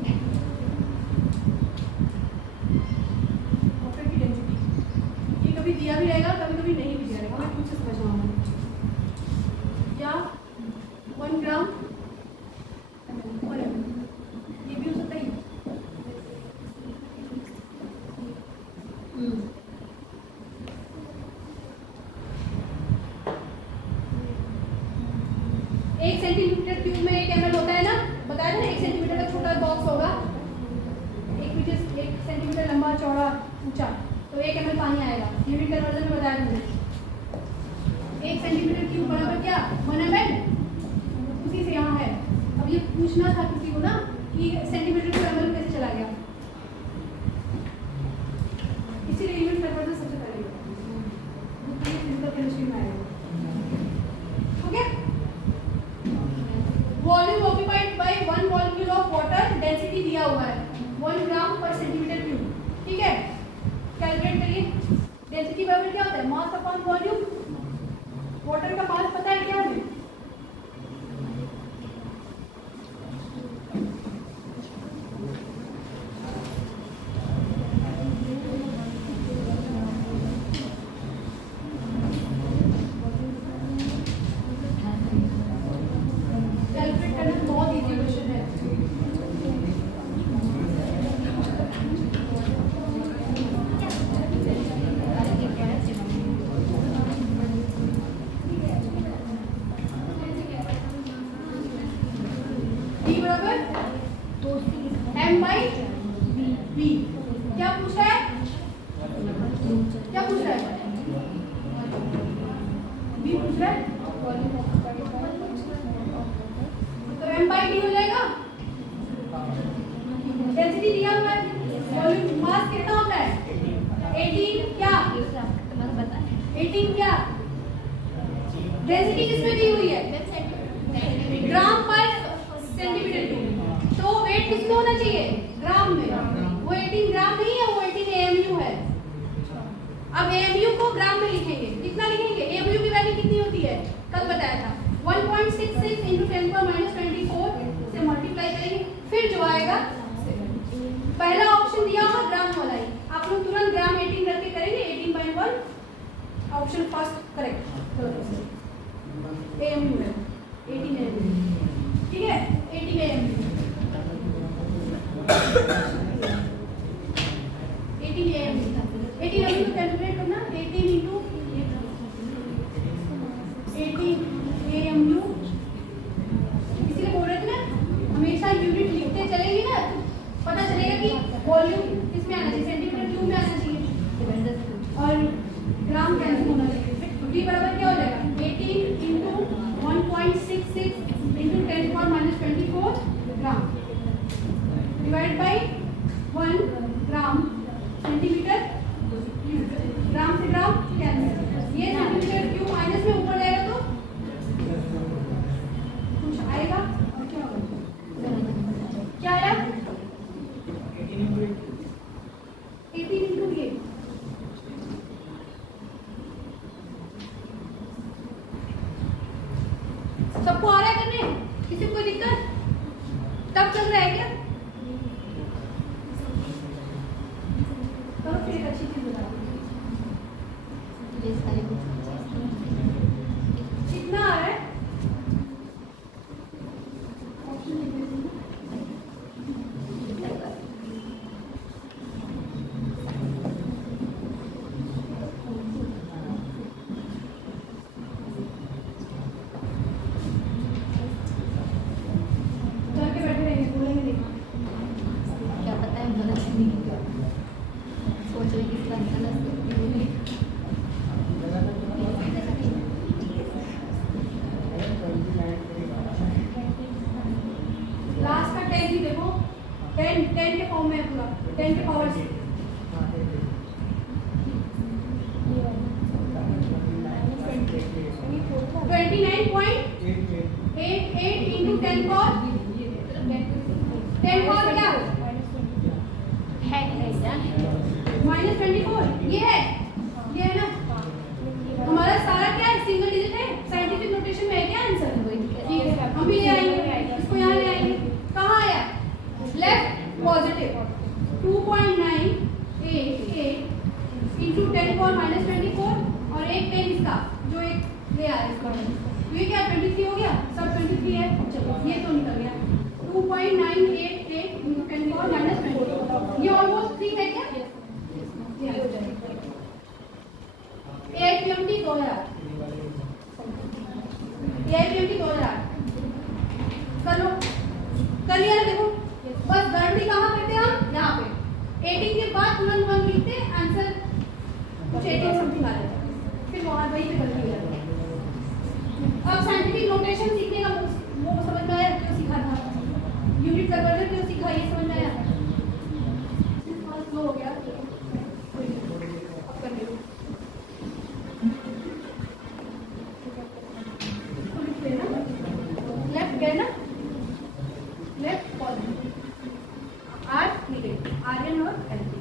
वाटर की डेंसिटी। ये कभी दिया भी रहेगा, कभी कभी नहीं भी दिया रहेगा, हमें खुद से समझना होगा। या 1 ग्राम ये भी हो सकता है। एक सेंटीमीटर क्यूब में 1 ml होता है ना, बताया ना, 1 सेंटीमीटर का छोटा बॉक्स होगा, 1 सेंटीमीटर लंबा चौड़ा ऊंचा, तो 1 ml पानी आएगा। यूनिट कन्वर्जन में बताया मैंने, 1 सेंटीमीटर क्यूब बराबर क्या 1 ml, उसी से यहाँ है। अब ये पूछना था किसी को ना कि सेंटीमीटर टू ml कैसे चला गया, इसीलिए यूनिट कन्वर्जन सबसे पहले फिजिकल केमिस्ट्री में आएगा। Okay, volume occupied by 1 molecule of water, density दिया हुआ है 1 ग्राम पर सेंटीमीटर क्यूब, ठीक है। कैलकुलेट करिए, डेंसिटी बराबर क्या होता है, मास अपॉन वॉल्यूम। वाटर का मास पता है क्या हमें, M/V। क्या पूछ रहा है, क्या पूछ रहा है, V पूछ रहा है, तो M/D हो जाएगा। डेंसिटी दिया हुआ है, वॉल्यूम मास कितना होता है 18 क्या 18 क्या डेंसिटी किसमें दी हुई है ग्राम पर सेंटीमीटर क्यूब, तो वेट किसमें होना चाहिए ग्राम में, वो 18 ग्राम नहीं है, वो 18 एएमयू है। अब एएमयू को ग्राम में लिखेंगे, कितना लिखेंगे एएमयू की वैल्यू कितनी होती है कल बताया था 1.66 × 10⁻24 से मल्टीप्लाई करेंगे, फिर जो आएगा पहला ऑप्शन दिया होगा ग्राम वाला ही, आप लोग तुरंत ग्राम 18 रख के करेंगे 18/1 ऑप्शन फर्स्ट करेक्ट एएमयू है 18 एएमयू, ठीक है 18 एएमयू 18 एएमयू को कैलकुलेट करना 18 × 18 एएमयू, इसीलिए बोल रहे थे ना हमेशा यूनिट लिखते चलेंगे ना पता चलेगा कि वॉल्यूम किसमें आना चाहिए सेंटीमीटर क्यूब में आना चाहिए और ग्राम कैसे होना चाहिए। V बराबर क्या हो जाएगा 18 × 1.66 × 10⁻24 gram divide by 1 gram centimetre cube, gram से ग्राम कैंसिल, ये सेंटीमीटर क्यूब माइनस में ऊपर जाएगा तो कुछ आएगा और क्या होगा क्या आया 18 × ये सबको आ रहा है करने, किसी को कोई दिक्कत तब चल रहा है क्या करो फिर एक अच्छी चीज बताओ कितना आ रहा है लास्ट का 10 ही देखो 10 के फॉर्म में है पूरा 10 के पावर से 29.88 × 10 पावर क्या -24 ये है ना हमारा सारा क्या है सिंगल डिजिट है, साइंटिफिक नोटेशन में है क्या आंसर ठीक है हम भी ले आएंगे इसको यहाँ ले आएंगे, कहाँ आया लेफ्ट पॉजिटिव 2.988 × 10⁻24 और एक 10 इसका जो एक ले आया इसका ये क्या 23 हो गया सब 23 है, चलो ये तो निकल गया 2.988 × 10⁻24 ये ऑलमोस्ट 3 है क्या ये हो जाएगा 820 2000 कर लो कर लिया ना देखो बस गड़बड़ी कहाँ करते हैं हम यहाँ पे 18 के बाद तुरंत 1 लिखते आंसर कुछ 18 समथिंग आ जाता है फिर वहाँ वही पे गलती हो जाती है। अब साइंटिफिक नोटेशन सीखने का वो समझ में आया क्यों सीखा था यूनिट कन्वर्जन क्यों सीखा ये समझ में आया हो गया अब कर लो लेफ्ट गए ना left positive are negative ion और एल्फी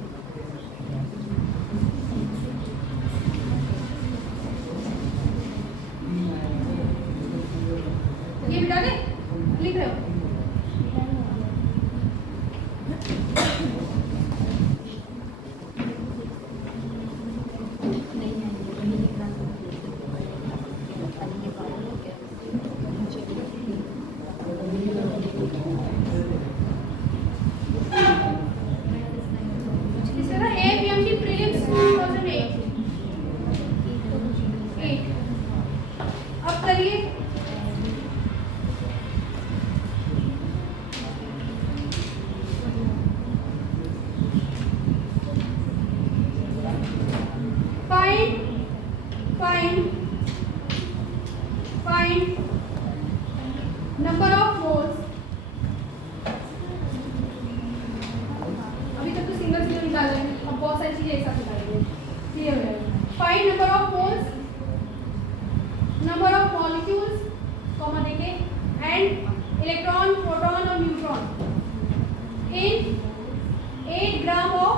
प्रोटॉन और neutron in 8 gram of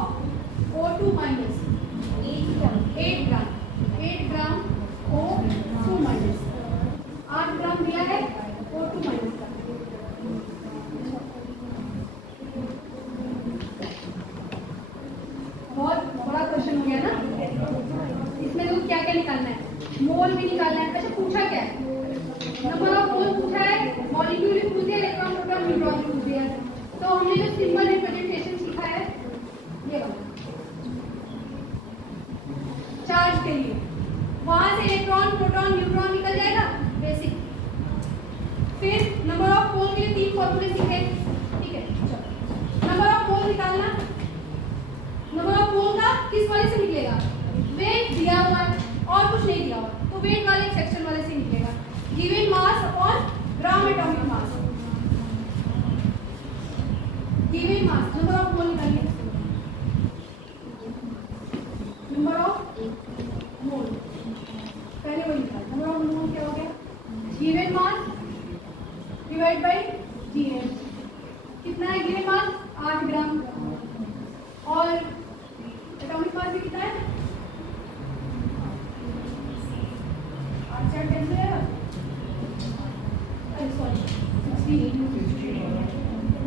O2 minus 8 gram O2 minus 8 gram दिया है O2 माइनस का। बहुत बड़ा क्वेश्चन हो गया ना। इसमें तो क्या क्या निकालना है, मोल भी निकालना है। अच्छा पूछा क्या है, नंबर ऑफ मोल पूछा है, मॉलिक्यूल भी पूछ दिया, इलेक्ट्रॉन प्रोटॉन न्यूट्रॉन भी पूछ दिया। तो हमने जो सिंबल रिप्रेजेंटेशन सीखा है ये वाला चार्ज के लिए, वहां से इलेक्ट्रॉन प्रोटॉन न्यूट्रॉन निकल जाएगा बेसिक। फिर नंबर ऑफ मोल के लिए 3 फॉर्मूले सीखे, ठीक है। चलो नंबर ऑफ मोल निकालना, नंबर ऑफ मोल का किस वाले से निकलेगा, वेट दिया हुआ और कुछ नहीं दिया हुआ तो वेट वाले सेक्शन वाले से निकलेगा। Given mass upon gram atomic mass, given mass number of मोल निकालिए, नंबर ऑफ मोल पहले वो निकाल। नंबर ऑफ मोल क्या हो गया, given mass divide by GM. कितना है गिवन मास 8 ग्राम और एटॉमिक मास भी कितना है 8 से 10 से सॉरी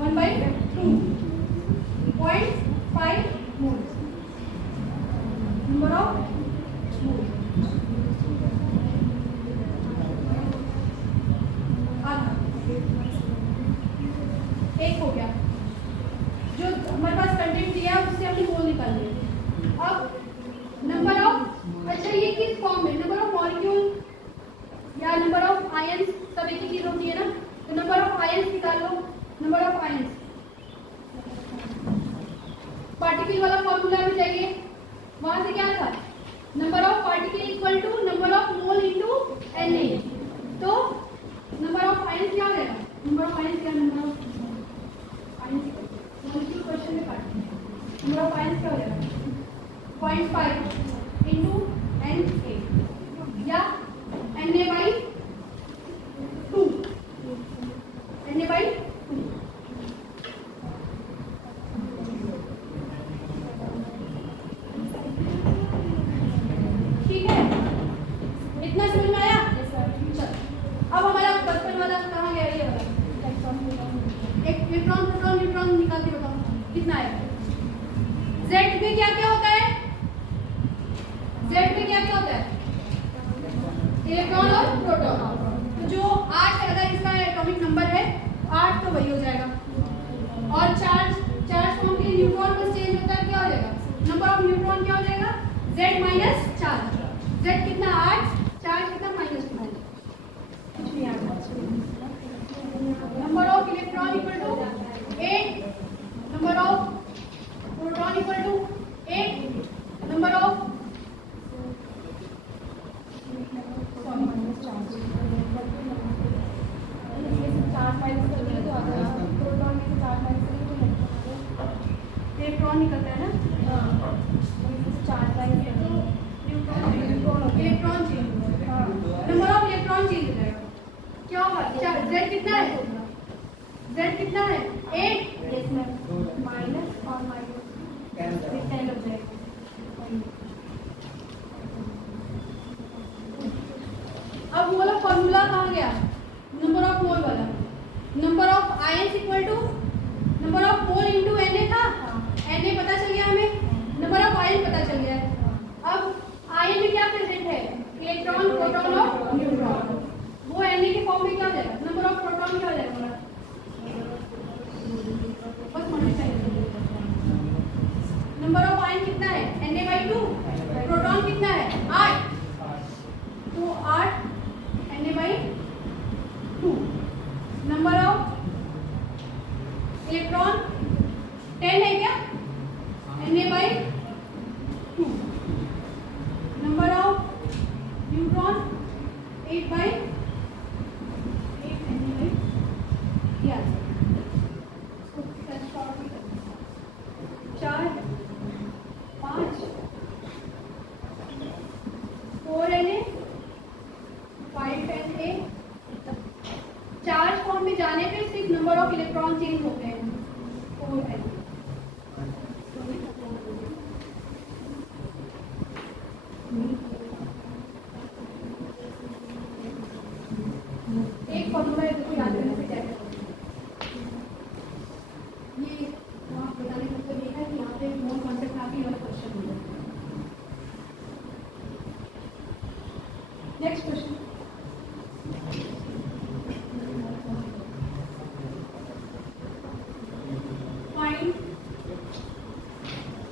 1/2.5 मोल नंबर ऑफ मोल। एक हो गया, जो हमारे पास कंटेंट दिया है उससे हमने मोल निकाल लिया। अब नंबर ऑफ, अच्छा ये किस फॉर्म में, नंबर ऑफ मॉलिक्यूल या नंबर ऑफ आयंस सब एक ही चीज होती है ना, तो नंबर ऑफ आयंस निकाल लो। नंबर ऑफ आयंस पार्टिकल वाला फॉर्मूला भी चाहिए, वहां से क्या था, number of particle equal to number of mole into Na। तो नंबर ऑफ आयंस क्या हो जाएगा, नंबर ऑफ आयंस क्या, number of ions molecule question में काटते हैं, नंबर ऑफ आयंस क्या हो जाएगा 0.5 इनटू Na या Na/2 Na/2। ठीक है, इतना समझ में आया। चल अब हमारा बचपन वाला कहाँ गया, ये वाला एक इलेक्ट्रॉन प्रोटॉन न्यूट्रॉन निकाल के बताओ कितना आएगा। Z में क्या क्या होता है, Z में क्या क्या होता है, इलेक्ट्रॉन और प्रोटॉन। तो जो 8 अगर इसका एटॉमिक नंबर है 8 तो वही हो जाएगा। और चार्ज फॉर्म के लिए न्यूट्रॉन बस चेंज होता है, क्या हो जाएगा, नंबर ऑफ न्यूट्रॉन क्या हो जाएगा Z माइनस चार्ज। Z कितना 8, चार्ज कितना -2, कुछ नहीं आएगा। Number of electron equal to 8, number of proton equal to 8, number of electron निकलता है ना, electron change, number of electron change हो जाएगा। क्या होगा, Z कितना है, Z कितना है 8 माइनस और माइनस 10 हो जाएगा। अब वो वाला फॉर्मूला कहाँ गया, नंबर ऑफ मोल वाला, number of ions equal to number of mole into Na था, Na पता चल गया हमें, नंबर ऑफ आयन पता चल गया है। अब आयन में क्या प्रेजेंट है, इलेक्ट्रॉन प्रोटॉन और न्यूट्रॉन, वो Na के फॉर्म में क्या हो जाएगा, नंबर ऑफ प्रोटॉन क्या हो जाएगा, बस नंबर ऑफ आयन कितना है Na/2, प्रोटॉन कितना है 8, तो 8 Na/2। नंबर ऑफ इलेक्ट्रॉन 10 है क्या, Na/2। Number of neutron 8/8 Na/2। या 4 5 4 Na 5 Na। चार्ज फॉर्म में जाने पे सिर्फ number of of electron change होते हैं 4 n। एक फॉर्मूला है इसको याद करने से क्या है, ये आप बताने का मतलब ये है कि यहाँ पे मोल कॉन्सेप्ट काफी और क्वेश्चन मिले। नेक्स्ट क्वेश्चन,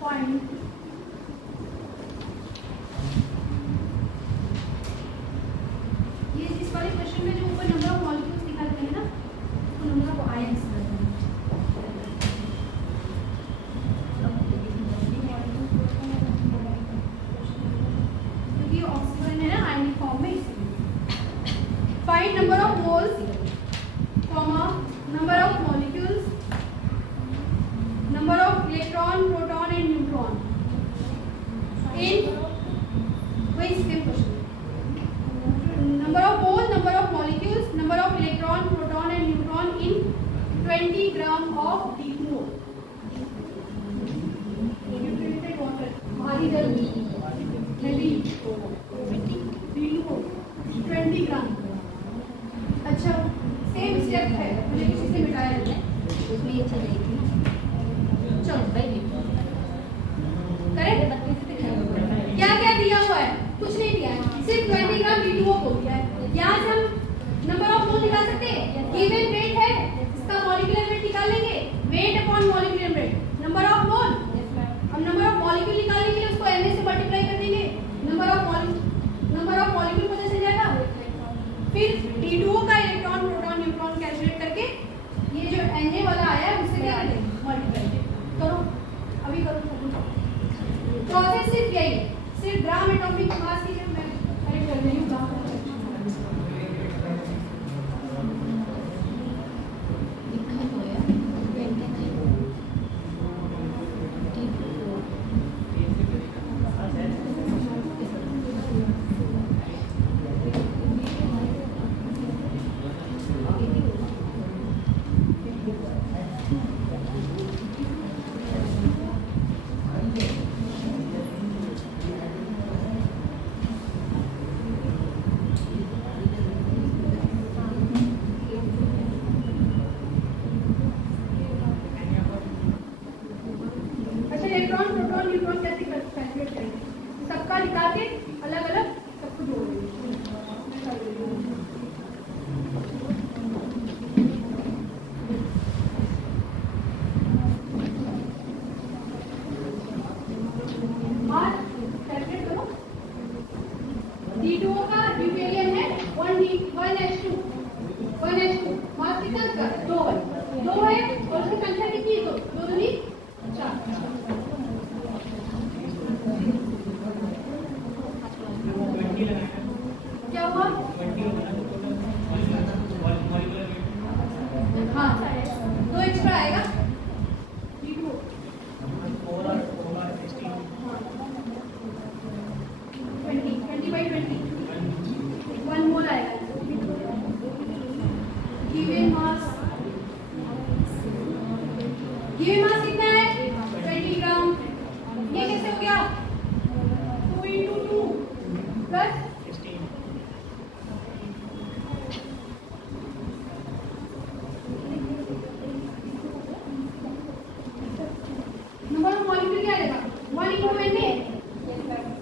फाइंड ये इस वाले क्वेश्चन में जो ऊपर नंबर ऑफ मॉलिक्यूल्स निकालते हैं ना, तो नंबर ऑफ आयंस करते हैं। क्योंकि ये ऑक्सीजन है ना आयनिक फॉर्म में, इसलिए find number of moles comma number of molecules, number of electron, proton and neutron in वही same question, number of moles, number of molecules, number of electron, proton and neutron in 20 gram of D2O. Purified water, भारी जल, heavy, D2O, 20 gram। अच्छा, same step है, मुझे किसी से मिटाया है, उसमें ये चल रही थी। चलो करेक्ट, क्या क्या दिया हुआ है, कुछ नहीं दिया है, सिर्फ 20 ग्राम D2O को दिया है। यहाँ से हम नंबर ऑफ मोल निकाल सकते हैं, गिवन वेट है, इसका मॉलिक्यूलर वेट निकाल लेंगे, weight upon molecular weight, number of मोल, हम नंबर ऑफ मॉलिक्यूल निकालने के लिए उसको Na से मल्टीप्लाई कर देंगे, नंबर ऑफ मॉलिक्यूल पता चल जाएगा। फिर D2O का इलेक्ट्रॉन, प्रोटॉन, न्यूट्रॉन कैलकुलेट करके ये जो Na वाला आया है उससे क्या करेंगे, मल्टीप्लाई करो, अभी करो। प्रोसेस सिर्फ यही है, सिर्फ ग्राम एटॉमिक मास की मैं टाइप कर रही हूँ ग्राम। इलेक्ट्रॉन, प्रोटॉन, न्यूट्रॉन कैसे कैलकुलेट करेंगे, सबका निकाल के अलग अलग सबको जोड़ देंगे। कैलकुलेट करो, D2O का ड्यूटेरियम है 1H2, मास कितना इसका 2 है और उसकी संख्या कितनी है, 2 दूनी 4। क्या हुआ, हाँ 2 एक्स्ट्रा आएगा, D2O 20/20 1 मोल आएगा। गिवन मास कितना है 20 ग्राम, ये कैसे हो गया 2 × 2 प्लस नंबर ऑफ मॉलिक्यूल क्या आएगा 1 × Na,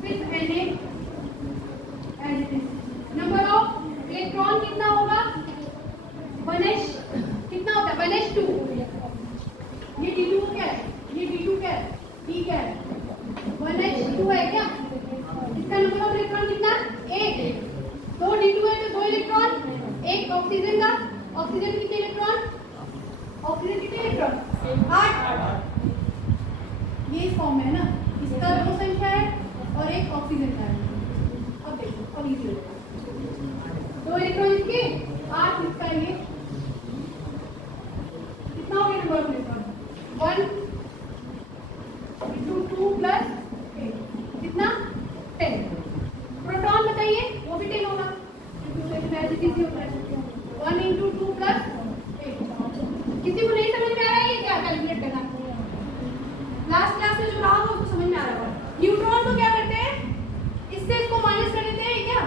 फिर Na as it is. Number of electron कितना होगा 1H, कितना होता है 1H2, ये D2 क्या है, ये D2 क्या है, D क्या है 1H2 है क्या, इसका नंबर ऑफ इलेक्ट्रॉन कितना 1, 2 D2 है तो 2 इलेक्ट्रॉन, 1 ऑक्सीजन का, ऑक्सीजन कितने इलेक्ट्रॉन, ऑक्सीजन कितने इलेक्ट्रॉन 8, ये इस फॉर्म में है ना, इसका 2 संख्या है और 1 ऑक्सीजन का है। अब देखो, अब इजी हो जाएगा, 2 इलेक्ट्रॉन इसके 8, इसका ये कितना हो गया नंबर ऑफ इलेक्ट्रॉन 1 × 2 प्लस 8 कितना 10। प्रोटॉन बताइए, वो भी 10 होगा क्योंकि उसमें इजी होता है, 1 × 2 प्लस 8 कितने किसी को नहीं समझ में आ रहा है ये क्या कैलकुलेट करना? लास्ट क्लास में जो रहा होगा उसको समझ में आ रहा होगा। न्यूट्रॉन को क्या करते हैं, इससे इसको माइनस कर देते हैं क्या,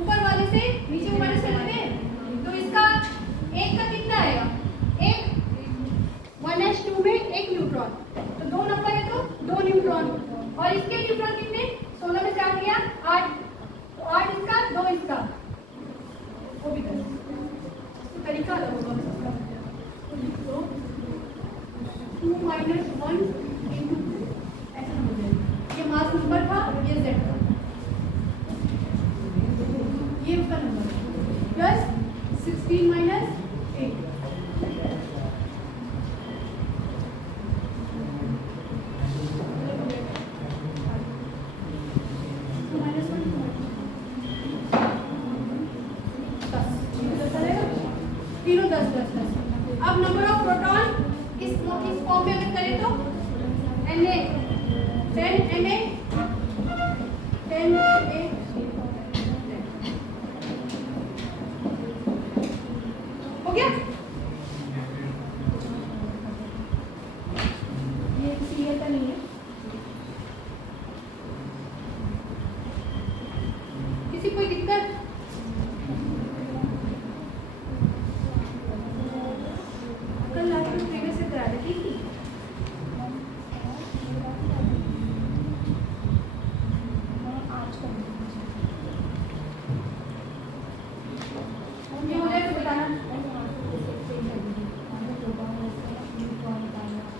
ऊपर वाले से नीचे को माइनस कर देते हैं। तो इसका एक का कितना आएगा, एक 1s2 में एक न्यूट्रॉन, तो 2 नंबर है तो 2 न्यूट्रॉन। और इसके न्यूट्रॉन कितने, 16 में से 8 गया 8, तो 8 इसका 2 इसका, वो भी कर तरीका अलग होगा। तो 2 - 1 × 2 ऐसा हो जाएगा। ये मास नंबर था, ये z था, ये उसका नंबर है, प्लस 16 - 8। तीनों 10 10 10। अब नंबर ऑफ प्रोटॉन इस फॉर्म में अगर करें तो Na 10 Na 10 Na हो गया। ये सीरियल का नहीं है, किसी कोई दिक्कत? कल रात को प्रीवियस से करा देती थी। ये हो जाए तो बताना।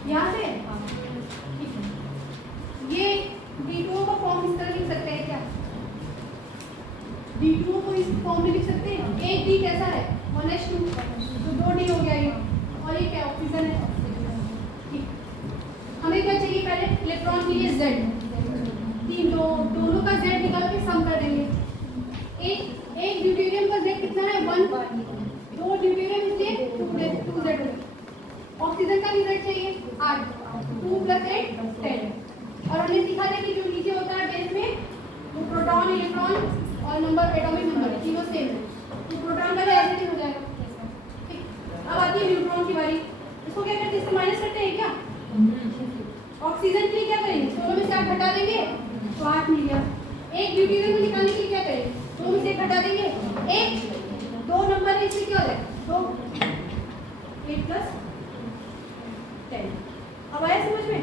यहाँ से ठीक है, ये D2O का फॉर्म इस तरह लिख सकते हैं क्या, D2O को इस फॉर्म में लिख सकते हैं। एक D कैसा है 1s2, तो 2D हो गया ये, और ये क्या ऑक्सीजन है। ठीक, हमें क्या चाहिए, पहले इलेक्ट्रॉन के लिए Z, दोनों का Z निकाल के सम कर देंगे। एक ड्यूटेरियम का Z कितना है 1, 2 ड्यूटेरियम इसलिए 2Z। ऑक्सीजन का भी Z चाहिए 8, 2 + 8 10। और हमने सीखा था कि जो नीचे होता है बेस में वो प्रोटॉन, इलेक्ट्रॉन और नंबर, एटॉमिक नंबर तीनों सेम है, तो प्रोटॉन का भी ऐसे ही हो जाएगा। ठीक, अब आती है न्यूट्रॉन की बारी। इसको क्या करते हैं, इससे माइनस करते हैं क्या। ऑक्सीजन के लिए क्या करेंगे, 16 में से 8 घटा देंगे तो 8 मिल गया। एक ड्यूटेरियम को निकालने के लिए क्या करेंगे, 2 में से 1 घटा देंगे, एक 2 नंबर है इसलिए क्या हो जाएगा 2, 8 + 10। अब आया समझ में?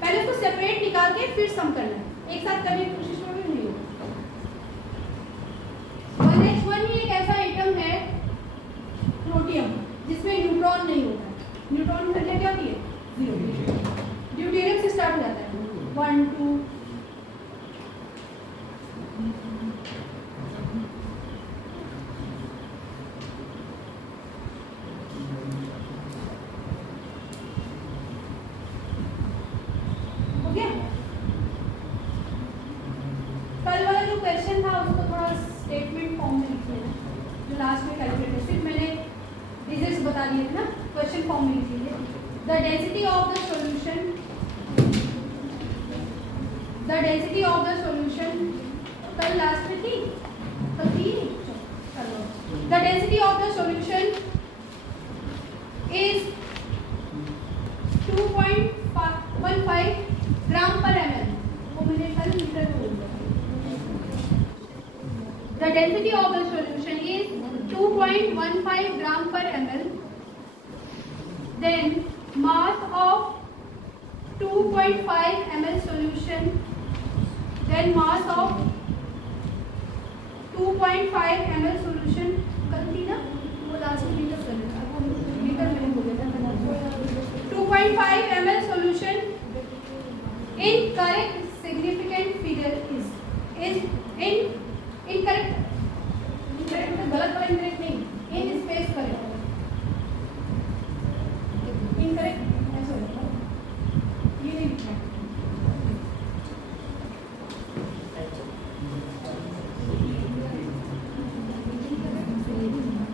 पहले उसको सेपरेट निकाल के फिर सम करना है, एक साथ करने की कोशिश में भी नहीं होगा। 1H1 ही एक ऐसा आइटम है प्रोटियम जिसमें न्यूट्रॉन नहीं होता है। न्यूट्रॉन की संख्या क्या होती है 0। ड्यूटेरियम से स्टार्ट हो जाता है 1 2। हो गया। कल वाला जो क्वेश्चन था उसको थोड़ा स्टेटमेंट फॉर्म में लिख लेना, जो लास्ट में कैलकुलेट है, सिर्फ मैंने रिजल्ट्स बता दिए थे ना, क्वेश्चन फॉर्म में लिख लीजिए। The density of the solution, the density of the solution कल लास्ट में थी, कल थी, चलो। The density of the solution is 2.15 ग्राम पर ml। वो मैंने कल मीटर में बोल दिया। The density of the solution is 2.15 ग्राम पर ml। Then mass of 2.5 ml solution, then mass of 2.5 ml solution गलती ना, वो लास्ट में लीटर कर देता, वो लीटर में हो गया था। 2.5 ml solution incorrect significant figure is incorrect मतलब गलत वाला incorrect नहीं, in space करें इनकरेक्ट ऐसा होगा, ये नहीं लिखना।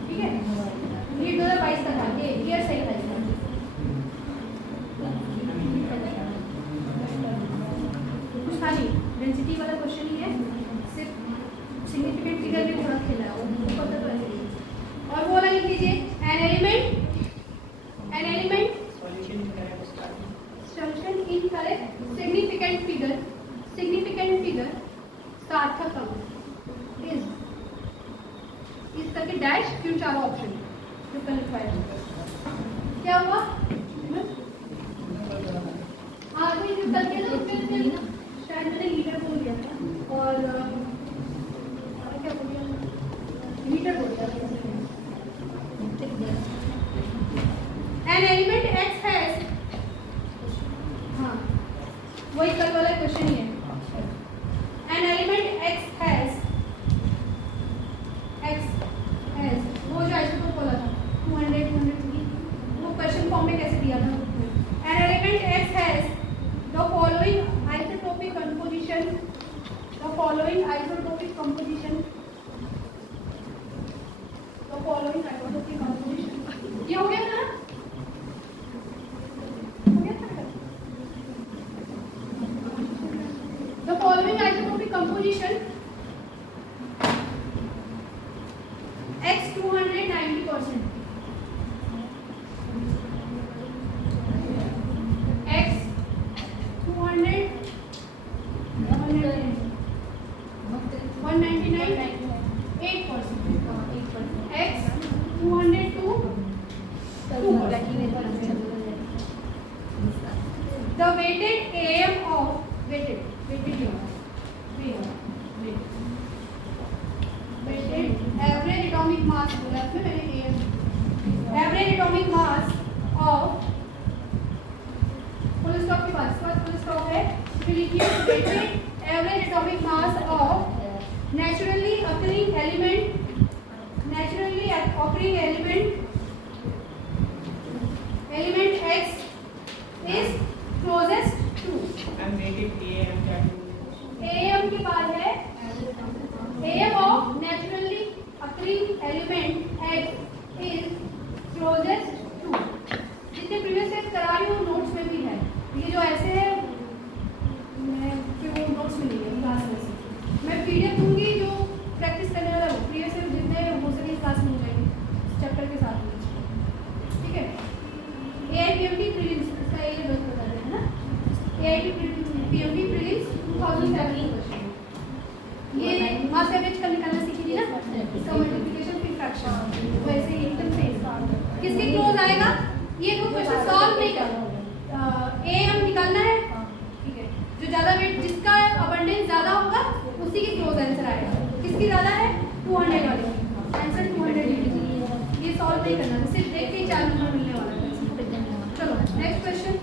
ठीक है, ये 2022 का था, ये ईयर सही था इसका। एन एलिमेंट एक्स हैज, हाँ वही कल वाला क्वेश्चन ही है। एन एलिमेंट एक्स हैज वो जो आइसोटोप बोला था 200 203, वो क्वेश्चन फॉर्म में कैसे दिया था। An element x has the following isotopic composition, the following isotopic composition, the following isotopic composition. ये हो गया था ना, हो गया था। The following isotopic composition X 290%, X 200 199 8%, X 202 2%. The weighted AM of weighted average atomic mass बोला था मैंने, average atomic mass of, full stop के बाद फुल स्टॉप है, फिर लिखिए weighted average atomic mass of naturally occurring element, naturally occurring element x is closest to, AM के बाद है AM of naturally occurring element X is closest to, जितने previous set करा रही हूँ नोट्स में भी है, ये जो ऐसे है मैं फिर वो नोट्स में नहीं है क्लास में से मैं PDF दूंगी, जो प्रैक्टिस करने वाला हो प्रीवियस सेट जितने हो सके क्लास में हो जाएंगे चैप्टर के साथ में, ठीक है। AIPMT प्रीलिम्स इसका ये बस बता दें है ना, AIPMT प्रीलिम्स 2007 ये मास एवरेज का निकालना सीखी थी ना, इसका मल्टीप्लिकेशन फिर फ्रैक्शन, वैसे ही एकदम से किसके क्लोज आएगा, ये दो क्वेश्चन सॉल्व नहीं करना, ए हम निकालना है, ठीक है। जो ज्यादा वेट जिसका अबंडेंस ज्यादा होगा उसी की क्लोज आंसर आएगा, किसकी ज्यादा है 200 वाली, आंसर 200 ये सॉल्व नहीं करना, सिर्फ देख के 4 नंबर मिलने वाला है। चलो नेक्स्ट क्वेश्चन,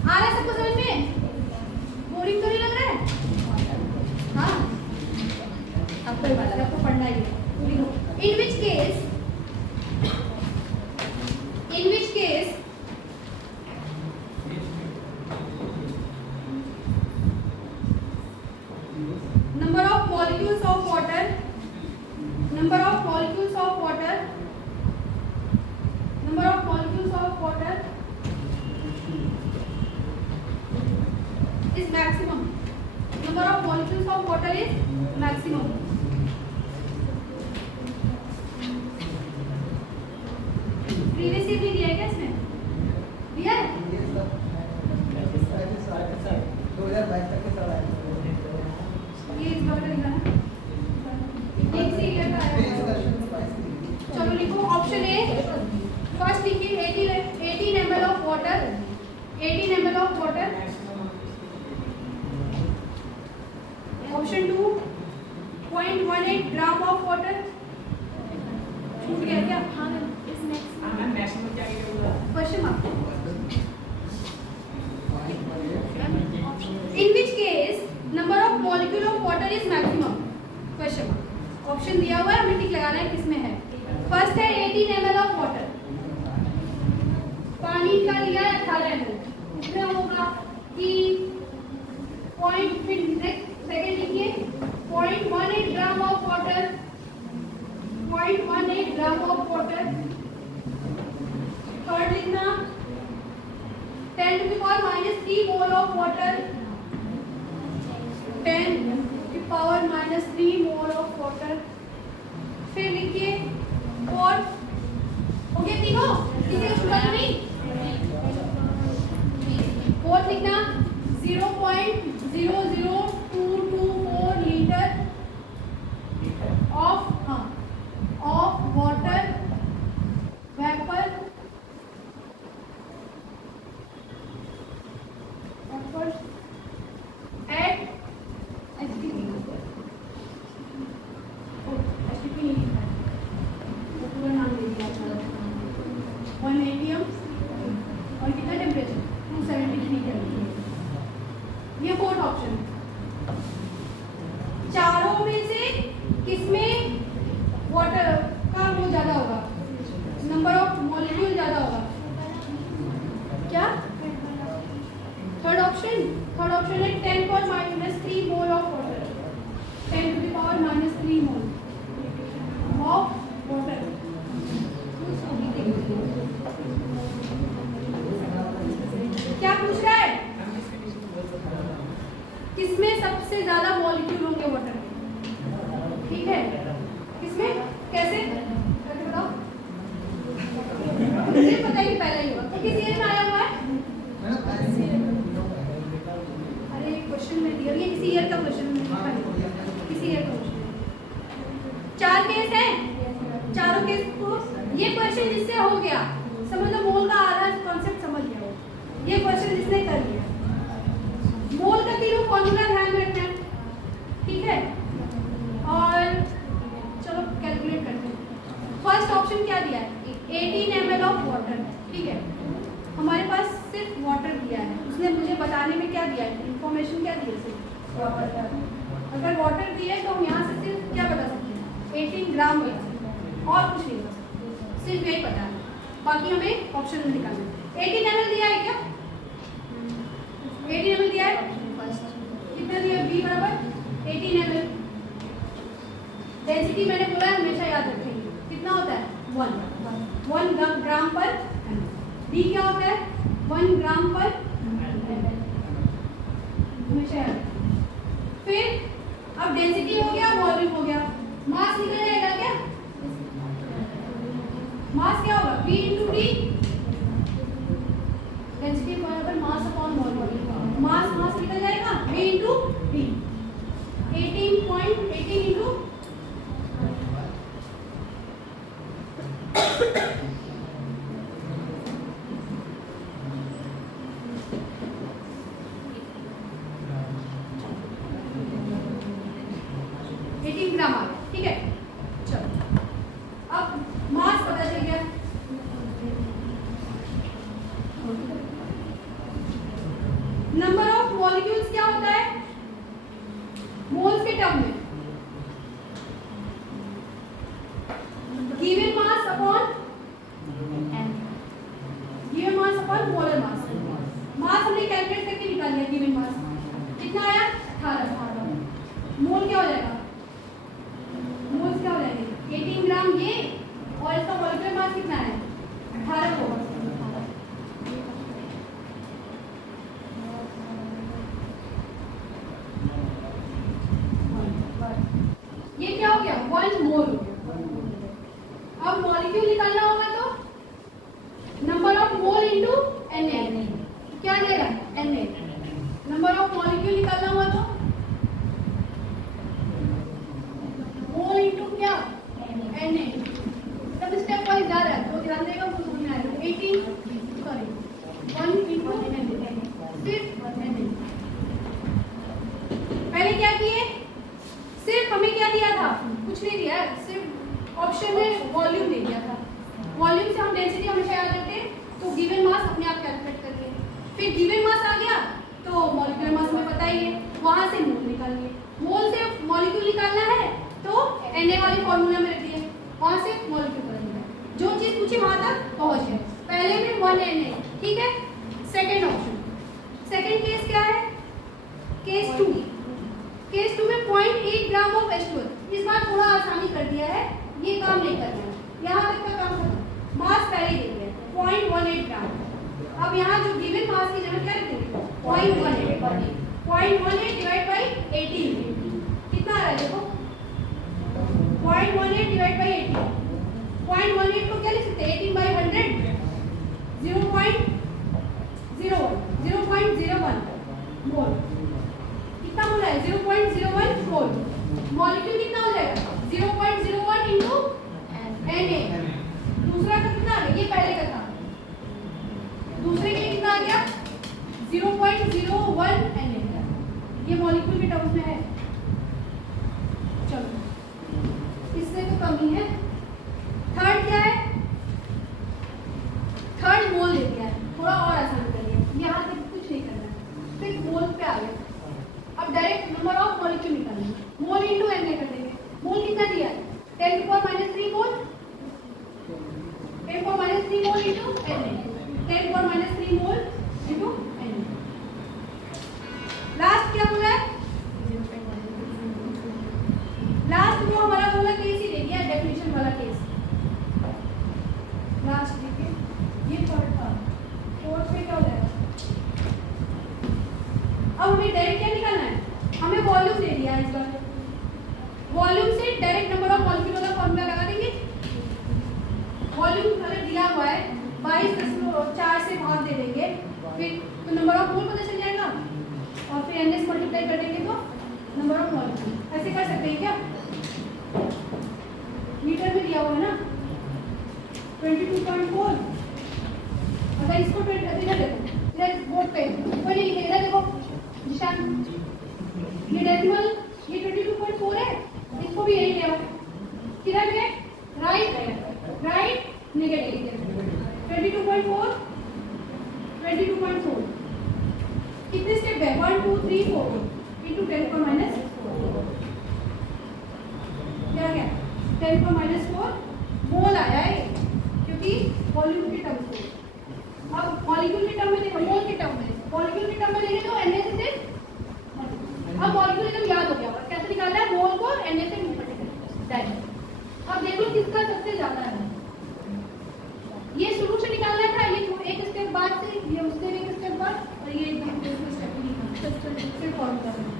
आ रहा है सबको समझ में, बोरिंग तो नहीं लग रहा है, हाँ अब कोई बात नहीं, आपको पढ़ना ही है। इन which case number of molecules of water is maximum, number of molecules of water is maximum, previous year दिया है क्या इसमें, दिया है 2022 तक के सब आए, ये इस बार का लिखा है, एक से ईयर का आया। चलो लिखो ऑप्शन ए, फर्स्ट लिखिए 18 ml of water, 18 ml of water, option 2 0.18 gram of water, छूट गया क्या, हाँ question mark. In which case number of molecule of water is maximum, question mark. Option दिया हुआ है, हमें टिक लगाना है किसमें है। फर्स्ट है 18 ml ऑफ वाटर, पानी का लिया है 18 ml, इसमें होगा कि पॉइंट, फिर नेक्स्ट सेकंड लिखिए 0.18 gram of water, 0.18 gram of water, third लिखना 10 to the power -3 mole of water, 10 to the power -3 mole of water, फिर लिखिए फोर्थ, हो गया तीनों, किसी को छूटा तो नहीं, फोर्थ लिखना 0.00224 लीटर ऑफ, हाँ of water vapour eight option चारों में से किसमें वाटर का वो ज्यादा होगा, नंबर ऑफ मॉलिक्यूल ज्यादा होगा? क्या थर्ड ऑप्शन है 10 power -3 mole of water, 10 to the power -3 mole of water. क्या पूछ रहा है? किसमें सबसे ज्यादा मॉलिक्यूल होंगे वाटर के? ठीक है, किसमें, कैसे बताओ? मुझे पता है कि पहले ही होगा। किस ईयर में आया हुआ है? अरे क्वेश्चन में दिया, ये किसी ईयर का क्वेश्चन है, किसी ईयर का क्वेश्चन है। 4 केस है, चारों केस को ये क्वेश्चन जिससे हो गया, समझ लो मोल का आधा कॉन्सेप्ट समझ गया हो, ये क्वेश्चन जिसने कर लिया। मोल का तीनों फॉर्मूला ध्यान में रखना है, ठीक है? और चलो कैलकुलेट करते हैं। फर्स्ट ऑप्शन क्या दिया है? 18 ml ऑफ वाटर, ठीक है? हमारे पास सिर्फ वाटर दिया है, उसने मुझे बताने में क्या दिया है, इंफॉर्मेशन क्या दी है? सिर्फ वाटर। अगर वाटर दिया है तो हम यहाँ से सिर्फ क्या बता सकते हैं? 18 ग्राम बता सकते हैं, और कुछ नहीं बता सकते, सिर्फ यही पता है। बाकी हमें ऑप्शन में निकालना है। 18 ml दिया है क्या? 18 ml दिया है, कितना दिया? B बराबर 18 ml। डेंसिटी मैंने बोला है, हमेशा याद रखेंगे, कितना होता है? 1 ग्राम पर ml। D क्या होता है? 1 ग्राम पर ml, हमेशा याद रखेंगे। फिर अब डेंसिटी हो गया, वॉल्यूम हो गया, मास निकल जाएगा क्या? मास क्या होगा? V into D, डेंसिटी बराबर मास अपॉन वॉल्यूम, मास निकल जाएगा V into D। 18.18 into ग्राम आ गया, ठीक है? चलो अब मास पता चल गया। नंबर ऑफ मॉलिक्यूल्स क्या होता है मोल्स के टर्म में? Given mass upon molar mass. Mass हमने कैलकुलेट करके निकाल लिया, गिवन मास कितना आया? 18। मोल क्या हो जाएगा? मोल्स क्या हो जाएंगे? 18 ग्राम ये, और इसका मॉलिक्यूलर मास कितना है? 18 होगा। ये क्या हो गया? 1 मोल हो गया। अब मॉलिक्यूल निकालना होगा तो number of mole into Na, क्या देगा? Na। नंबर ऑफ मॉलिक्यूल निकालना हुआ तो मोल इनटू क्या? Na। तब स्टेप वाइज जा रहा है तो ध्यान देगा, वो समझ में आएगा। 18 सॉरी 1 इनटू Na, सिर्फ Na। पहले क्या किए? सिर्फ हमें क्या दिया था? कुछ नहीं दिया, सिर्फ ऑप्शन में वॉल्यूम दे दिया था। वॉल्यूम से हम डेंसिटी हमेशा याद रखते हैं, तो गिवन मास अपने आप कैलकुलेट कर लिए। फिर गिवन मास आ गया तो मॉलिक्यूलर मास हमें पता ही है, वहां से मोल निकाल लिए। मोल से मॉलिक्यूल निकालना है तो Na वाली फॉर्मूला में रख दिए, वहां से मॉलिक्यूल कर दिया। जो चीज पूछी वहां तक पहुंच गए। पहले में 1 Na, ठीक है? सेकेंड ऑप्शन, सेकेंड केस क्या है? केस 2। केस 2 में 0.8 ग्राम ऑफ H2O। इस बार थोड़ा आसानी कर दिया है, ये काम नहीं करना है, यहाँ तक का काम खत्म। मास पहले दे दिया 0.18 ग्राम। अब यहाँ जो गिवन मास की जगह क्या लिखेंगे? 0.18 डिवाइड बाई 18 कितना आ रहा है? देखो 0.18 डिवाइड बाई 18, 0.18 को क्या लिख सकते हैं? 18 बाई 100, 0.01 मोल। कितना मोल है? 0.01 मोल। मॉलिक्यूल कितना हो जाएगा? 0.01 इनटू Na। दूसरा का कितना आ गया? ये पहले का था, दूसरे के लिए कितना आ गया? 0.01 Na। ये मॉलिक्यूल के टर्म्स में है। चलो इससे तो कम ही है। थर्ड क्या है? थर्ड मोल ले दिया है, थोड़ा और आसान कर लिया, यहाँ तक कुछ नहीं करना है, सिर्फ मोल पे आ गया। 10 to power minus 3 mole 10 power minus 3 mole into Na 10 power minus 3 mole into Na last क्या बोला है लास्ट वो हमारा बोला केस ही दे दिया डेफिनेशन वाला केस लास्ट देखिए ये थर्ड था फोर्थ पे क्या हो जाएगा अब हमें डायरेक्ट क्या निकालना है हमें वॉल्यूम दे दिया इस बार वॉल्यूम से डायरेक्ट नंबर ऑफ मॉलिक्यूल का फॉर्मूला लगा देंगे वॉल्यूम अगर दिया हुआ है 22.4 से भाग दे देंगे फिर तो नंबर ऑफ मोल पता चल जाएगा और फिर NS मल्टीप्लाई कर देंगे तो नंबर ऑफ मॉलिक्यूल ऐसे कर सकते हैं क्या मीटर में दिया हुआ है ना 22.4 अगर इसको 20 इधर देखो इधर बोर्ड पे कोई नहीं लिखे इधर देखो निशान ये डेसिमल ये 22.4 है इसको भी यही लिया किधर है राइट नेगेटिव 22.4 22.4 कितने स्टेप है 1 2 3 4 into 10 पर माइनस 4 क्या गया 10 पर माइनस 4 मोल आया है क्योंकि वॉल्यूम के टर्म से अब मॉलिक्यूल के टर्म में देखो मोल के टर्म में मॉलिक्यूल के टर्म में देंगे तो Na से अब मॉलिक्यूल एकदम याद हो गया होगा कैसे निकालना है मोल को Na से मल्टीप्लाई अब देख लो किसका सबसे ज्यादा है ये शुरू से निकालना था ये एक स्टेप बाद से ये उससे एक स्टेप बाद और ये एकदम स्टेप निकालना फिर फॉर्म करना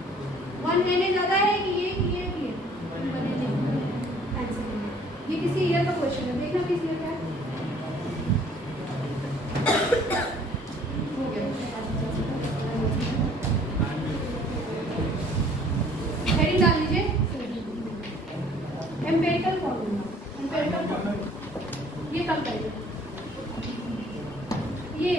1 Na ज्यादा है कि ये आंसर ये किसी ईयर का क्वेश्चन है देखना किस ईयर का है हो गया हेडिंग डाल लीजिए एम्पिरिकल फॉर्मूला ये कल करेंगे ये